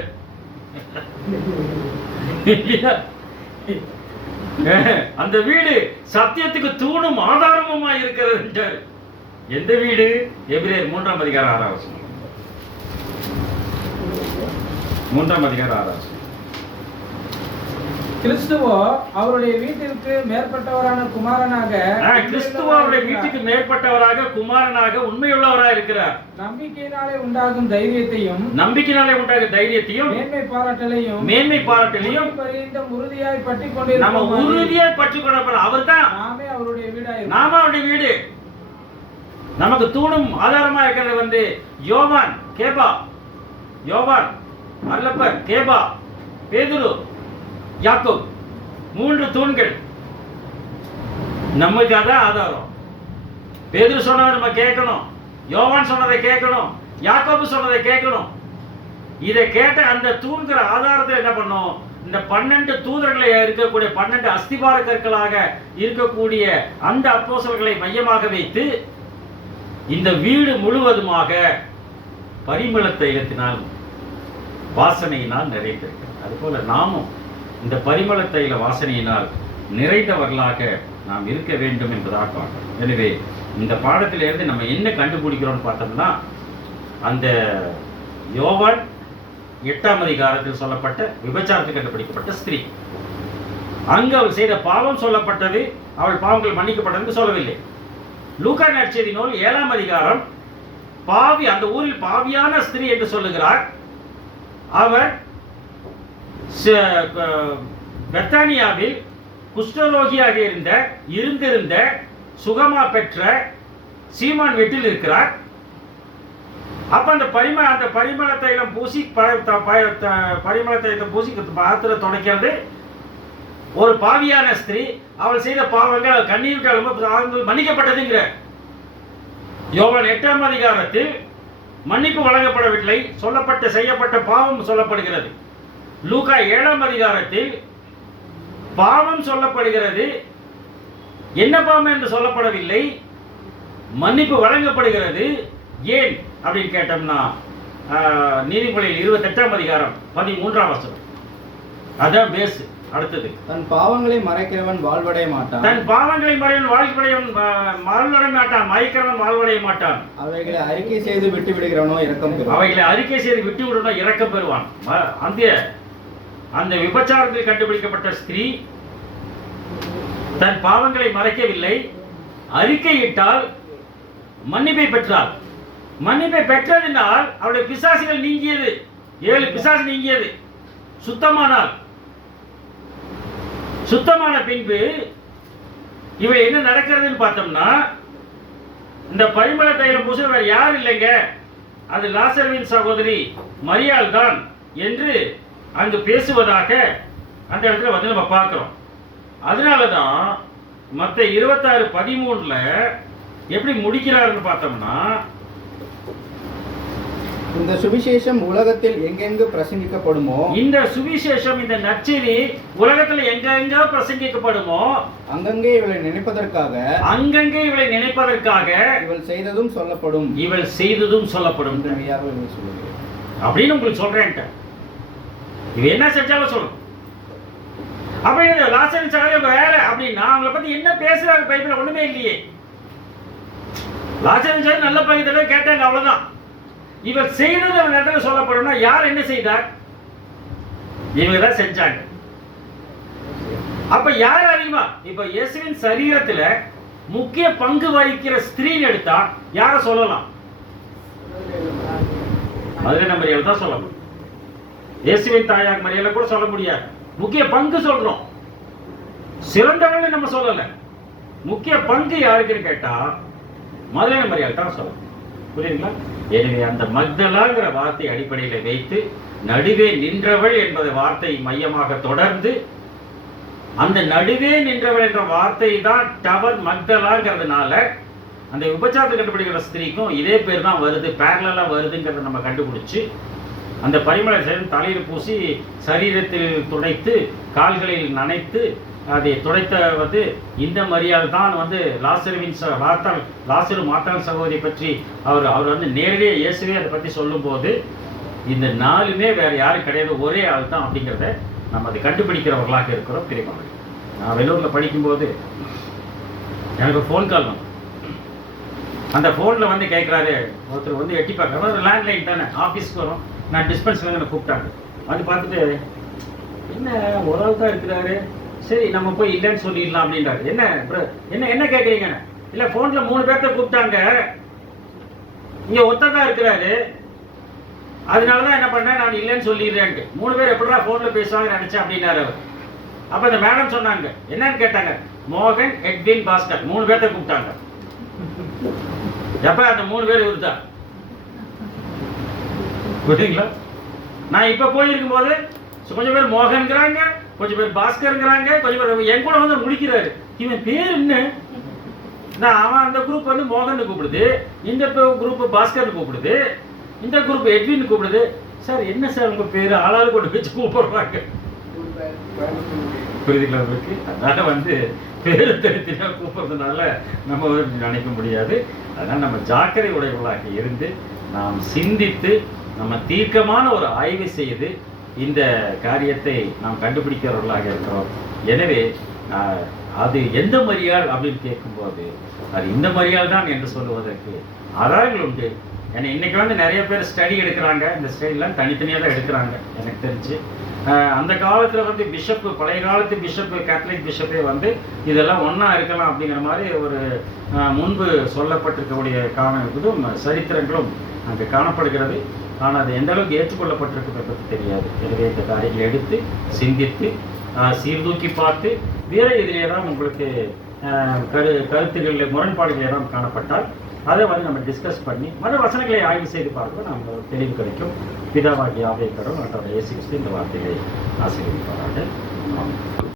அந்த வீடு சத்தியத்துக்கு தூணும் ஆதாரமுமா இருக்கிறது என்றார். எந்த வீடு? எபிரேயர் 3ஆம் அதிகாரம் 6ஆம் வசனம். 3ஆம் அதிகாரம் 6ஆம் வசனம். கிறிஸ்துவோ அவருடைய வீட்டிற்கு மேற்பட்டவரான குமாரனாக, கிறிஸ்துவோ அவருடைய வீட்டுக்கு மேற்பட்டவராக குமாரனாக உண்மையுள்ளவராக இருக்கிறார். நம்பிக்கையினாலே உண்டாகும் தைரியத்தையும், நம்பிக்கையினாலே உண்டாகும் தைரியத்தையும், மேன்மை பாராட்டலையும் உறுதியாய் பற்றிக் கொண்டு நம்ம உறுதியாய் பற்றிக் கொள்ள. அவர் தான் நாமே அவருடைய வீடாய், நாம அவருடைய வீடு. நமக்கு தூணும் ஆதாரமா இருக்கிறது வந்து யோவான், கேபா, யோவான், அல்லப்பர், கேபா, பேதுரு, யாக்கோப். 3 தூண்கள் நமக்கு அதான் ஆதாரம். பேதுரு சொன்னதை நம்ம கேட்கணும், யோவான் சொன்னதை கேட்கணும், யாக்கோபு சொன்னதை கேட்கணும். இதை கேட்ட அந்த தூண்கிற ஆதாரத்தை என்ன பண்ணும்? இந்த 12 தூதர்களை இருக்கக்கூடிய 12 அஸ்திபார கற்களாக இருக்கக்கூடிய அந்த அப்போஸ்தலர்களை மையமாக வைத்து இந்த வீடு முழுவதுமாக பரிமள தைலத்தினால், வாசனையினால் நிறைந்திருக்கிறது. அதுபோல நாமும் இந்த பரிமள தைல வாசனையினால் நிறைந்தவர்களாக நாம் இருக்க வேண்டும் என்பதாக பார்க்கிறோம். எனவே இந்த பாடத்திலிருந்து நம்ம என்ன கண்டுபிடிக்கிறோம்னு பார்த்தோம்னா, அந்த யோவான் 8ஆம் அதிகாரத்தில் சொல்லப்பட்ட விபச்சாரத்துக்கு கண்டுபிடிக்கப்பட்ட ஸ்திரீ, அங்கு அவள் செய்த பாவம் சொல்லப்பட்டது, அவள் பாவங்கள் மன்னிக்கப்பட்டது சொல்லவில்லை. லூக்கா நற்செய்தி நூல் 7ஆம் அதிகாரம் பாவி, அந்த ஊரில் பாவியான ஸ்திரீ என்று சொல்லுகிறார். அவர் பெத்தானியாவில் குஷ்டரோகியாக இருந்திருந்த சுகமா பெற்ற சீமான் வீட்டில் இருக்கிறார். அப்ப அந்த பரிமள தைலம் பூசி பரிமள தைலத்தை பூசி பாத்திர துடைக்கிறது ஒரு பாவியான ஸ்திரீ, அவள் செய்த பாவங்கள் கண்ணீர் காலமும் மன்னிக்கப்பட்டதுங்கிற யோவான் 8ஆம் அதிகாரத்தில் மன்னிப்பு வழங்கப்படவில்லை, சொல்லப்பட்ட செய்யப்பட்ட பாவம் சொல்லப்படுகிறது. லூக்கா 7ஆம் அதிகாரத்தில் பாவம் சொல்லப்படுகிறது, என்ன பாவம் என்று சொல்லப்படவில்லை, மன்னிப்பு வழங்கப்படுகிறது. ஏன் அப்படின்னு கேட்டோம்னா நீதிமொழியில் 28ஆம் அதிகாரம் 13ஆம் வசனம், அதான் பேஸ். அடுத்தது, தன் பாவங்களை மறைக்கிறவன் வாழ்வடைய மாட்டான். தன் பாவங்களை வாழ்வடைய மாட்டான், மறைக்கிறவன் வாழ்வடைய மாட்டான். அவைகளை அறிக்கை செய்து விட்டு விடுகிறவனோ இரக்கம் பெறுவான். அவைகளை அறிக்கை செய்து விட்டு விடுவனோ இரக்கம் பெறுவான். அந்த விபச்சாரத்தில் கண்டுபிடிக்கப்பட்ட ஸ்திரீ தன் பாவங்களை மறைக்கவில்லை, அறிக்கையிட்டால் மன்னிப்பை பெற்றாள். மன்னிப்பை பெற்றதினால் அவருடைய பிசாசுகள் நீங்கியது, 7 பிசாசு நீங்கியது, சுத்தமானாள். சுத்தமான பின்பு இவள் என்ன நடக்கிறதுன்னு பார்த்தோம்னா, இந்த பரிமள தைலம் பூச வேற யார் இல்லைங்க, அது லாசருவின் சகோதரி மரியாள் தான் என்று அங்கு பேசுவதாக அந்த இடத்துல வந்து நம்ம பார்க்கிறோம். அதனாலதான் மத்த 26:13 எப்படி முடிக்கிறாருன்னு பார்த்தோம்னா, இந்த சுவிசேஷம் உலகத்தில் எங்கெங்கு பிரசங்கிக்கப்படுமோ, இந்த சுவிசேஷம் இந்த நற்செய்தி உலகத்தில் எங்கெங்க பிரசங்கிக்கப்படுமோ அங்கங்கே இவளை நினைப்பதற்காக இவள் செய்ததும் சொல்லப்படும், அப்படின்னு உங்களுக்கு சொல்றேன். இவ என்ன செஞ்சாலும் சொல்லணும். அப்ப லாசரு வேற அப்படின்னா அவங்கள பத்தி என்ன பேசுறாங்க பைபிள்ல? ஒண்ணுமே இல்லையே. லாசரு நல்ல பகுதியில கேட்டாங்க, அவ்வளவுதான். இவர் செய்தது அந்த இடத்துல சொல்லப்படும்னா யார் என்ன செய்தார்? இவங்க தான் செஞ்சாங்க. அப்ப யார் அதிகமா இப்ப இயேசுவின் சரீரத்துல முக்கிய பங்கு வகிக்கிற ஸ்திரீன்னு எடுத்தா யார சொல்லலாம்? மதுரை மரியாதை தான் சொல்லணும். இயேசுவின் தாயார் மரியாதை கூட சொல்ல முடியாது. முக்கிய பங்கு சொல்றோம், சிறந்தவங்க நம்ம சொல்லல. முக்கிய பங்கு யாருக்குன்னு கேட்டா மதுரை மரியாதை தான் சொல்லணும். புரியுதுங்களா? எனவே அந்த மக்தலாங்கிற வார்த்தை அடிப்படையில் வைத்து நடுவே நின்றவள் என்பது வார்த்தை மையமாக தொடர்ந்து அந்த நடுவே நின்றவள் என்ற வார்த்தை தான் டவர் மக்தலாங்கிறதுனால அந்த விபச்சாரத்தை கண்டுபிடிக்கிற ஸ்திரீக்கும் இதே பேர் தான் வருது, பேரலா வருதுங்கிறத நம்ம கண்டுபிடிச்சு அந்த பரிமள தலையில் பூசி சரீரத்தில் துடைத்து கால்களில் நனைத்து அதை துடைத்த வந்து இந்த மரியாதை தான் வந்து லாசருவின் லாசரு மாத்தாள் சகோதரி பற்றி அவர் வந்து நேரடியாக இயேசுவே அதை பற்றி சொல்லும்போது இந்த 4மே வேற யாரும் கிடையாது, ஒரே ஆள் தான் அப்படிங்கிறத நம்ம அதை கண்டுபிடிக்கிறவர்களாக இருக்கிறோம். பிரியமானவர்களே, நான் வெள்ளூரில் படிக்கும்போது எனக்கு ஃபோன் கால் வந்தோம். அந்த ஃபோனில் வந்து கேட்குறாரு ஒருத்தர் வந்து எட்டி பார்க்குறாரு, லேண்ட்லைன் தானே, ஆஃபீஸ்க்கு வரும். நான் டிஸ்பென்ஸில் என்னை கூப்பிட்டாங்க. வந்து பார்த்துட்டு என்ன ஒரு ஆள் தான் இருக்கிறாரு, சரி நம்ம போய் இல்லைன்னு சொல்லிடலாம் அப்படின்றாரு. என்ன கேட்குறீங்க? இல்லை ஃபோனில் 3 பேர்த்த கூப்பிட்டாங்க, இங்கே ஒருத்தர் இருக்கிறாரு, அதனால தான் என்ன பண்ணேன், நான் இல்லைன்னு சொல்லிடுறேன்ட்டு. 3 பேர் எப்படிடா ஃபோனில் பேசுவாங்க நினச்சேன் அப்படின்னாரு அவர். அப்போ இந்த மேடம் சொன்னாங்க, என்னன்னு கேட்டாங்க, மோகன், எட்வின், பாஸ்கர் 3 பேர்த்த கூப்பிட்டாங்க. எப்போ அந்த 3 பேர் இவருதான். புரியுதுங்களா? நான் இப்போ போயிருக்கும் போது கொஞ்சம் பேர் மோகன்கிறாங்க, கொஞ்சம் பேர் பாஸ்கருங்கிறாங்க, கொஞ்சம் பேர் என் கூட வந்து முடிக்கிறாரு. இவன் பேர் என்ன? நான் அவன் அந்த குரூப் வந்து மோகன் கூப்பிடுது, இந்த குரூப் பாஸ்கர் கூப்பிடுது, இந்த குரூப் எட்வின் கூப்பிடுது. சார் என்ன சார் உங்க பேரு? ஆளாளு கொண்டு வச்சு கூப்பிடுறாங்க. புரியுதுங்களா உங்களுக்கு? அதனால வந்து பேரு தனித்தனியா கூப்பிடுறதுனால நம்ம நினைக்க முடியாது. அதனால நம்ம ஜாக்கிரதை உடையவர்களாக இருந்து நாம் சிந்தித்து நம்ம தீர்க்கமான ஒரு ஆய்வு செய்து இந்த காரியத்தை நாம் கண்டுபிடிக்கிறவர்களாக இருக்கிறோம். எனவே அது எந்த மரியாள் அப்படின்னு கேட்கும்போது அது இந்த மரியாள் தான் என்று சொல்லுவதற்கு ஆதாரங்கள் உண்டு. ஏன்னா இன்னைக்கு வந்து நிறைய பேர் ஸ்டடி எடுக்கிறாங்க, இந்த ஸ்டடிலாம் தனித்தனியாக தான் எடுக்கிறாங்க எனக்கு தெரிஞ்சு. அந்த காலத்தில் வந்து பிஷப்பு, பழைய காலத்து பிஷப்பு, கேத்தலிக் பிஷப்பே வந்து இதெல்லாம் ஒன்றா இருக்கலாம் அப்படிங்கிற மாதிரி ஒரு முன்பு சொல்லப்பட்டிருக்கக்கூடிய காரணங்களும் சரித்திரங்களும் அங்கே காணப்படுகிறது. ஆனால் அது எந்த அளவுக்கு ஏற்றுக்கொள்ளப்பட்டிருக்கிறத பற்றி தெரியாது. எனவே இந்த காரியங்களை எடுத்து சிந்தித்து சீர்தூக்கி பார்த்து வேறு இதில் ஏதாவது உங்களுக்கு கருத்துக்களில் முரண்பாடுகள் ஏதாவது காணப்பட்டால் அதை வந்து நம்ம டிஸ்கஸ் பண்ணி மற்ற வசனங்களை ஆய்வு செய்து பார்க்க நம்ம ஒரு தெளிவு கிடைக்கும். பிதாவாகிய ஆவியை கடவுள் மற்ற இயேசு கிறிஸ்து இந்த வார்த்தையை ஆசீர்வதிப்பார்கள். ஆமென்.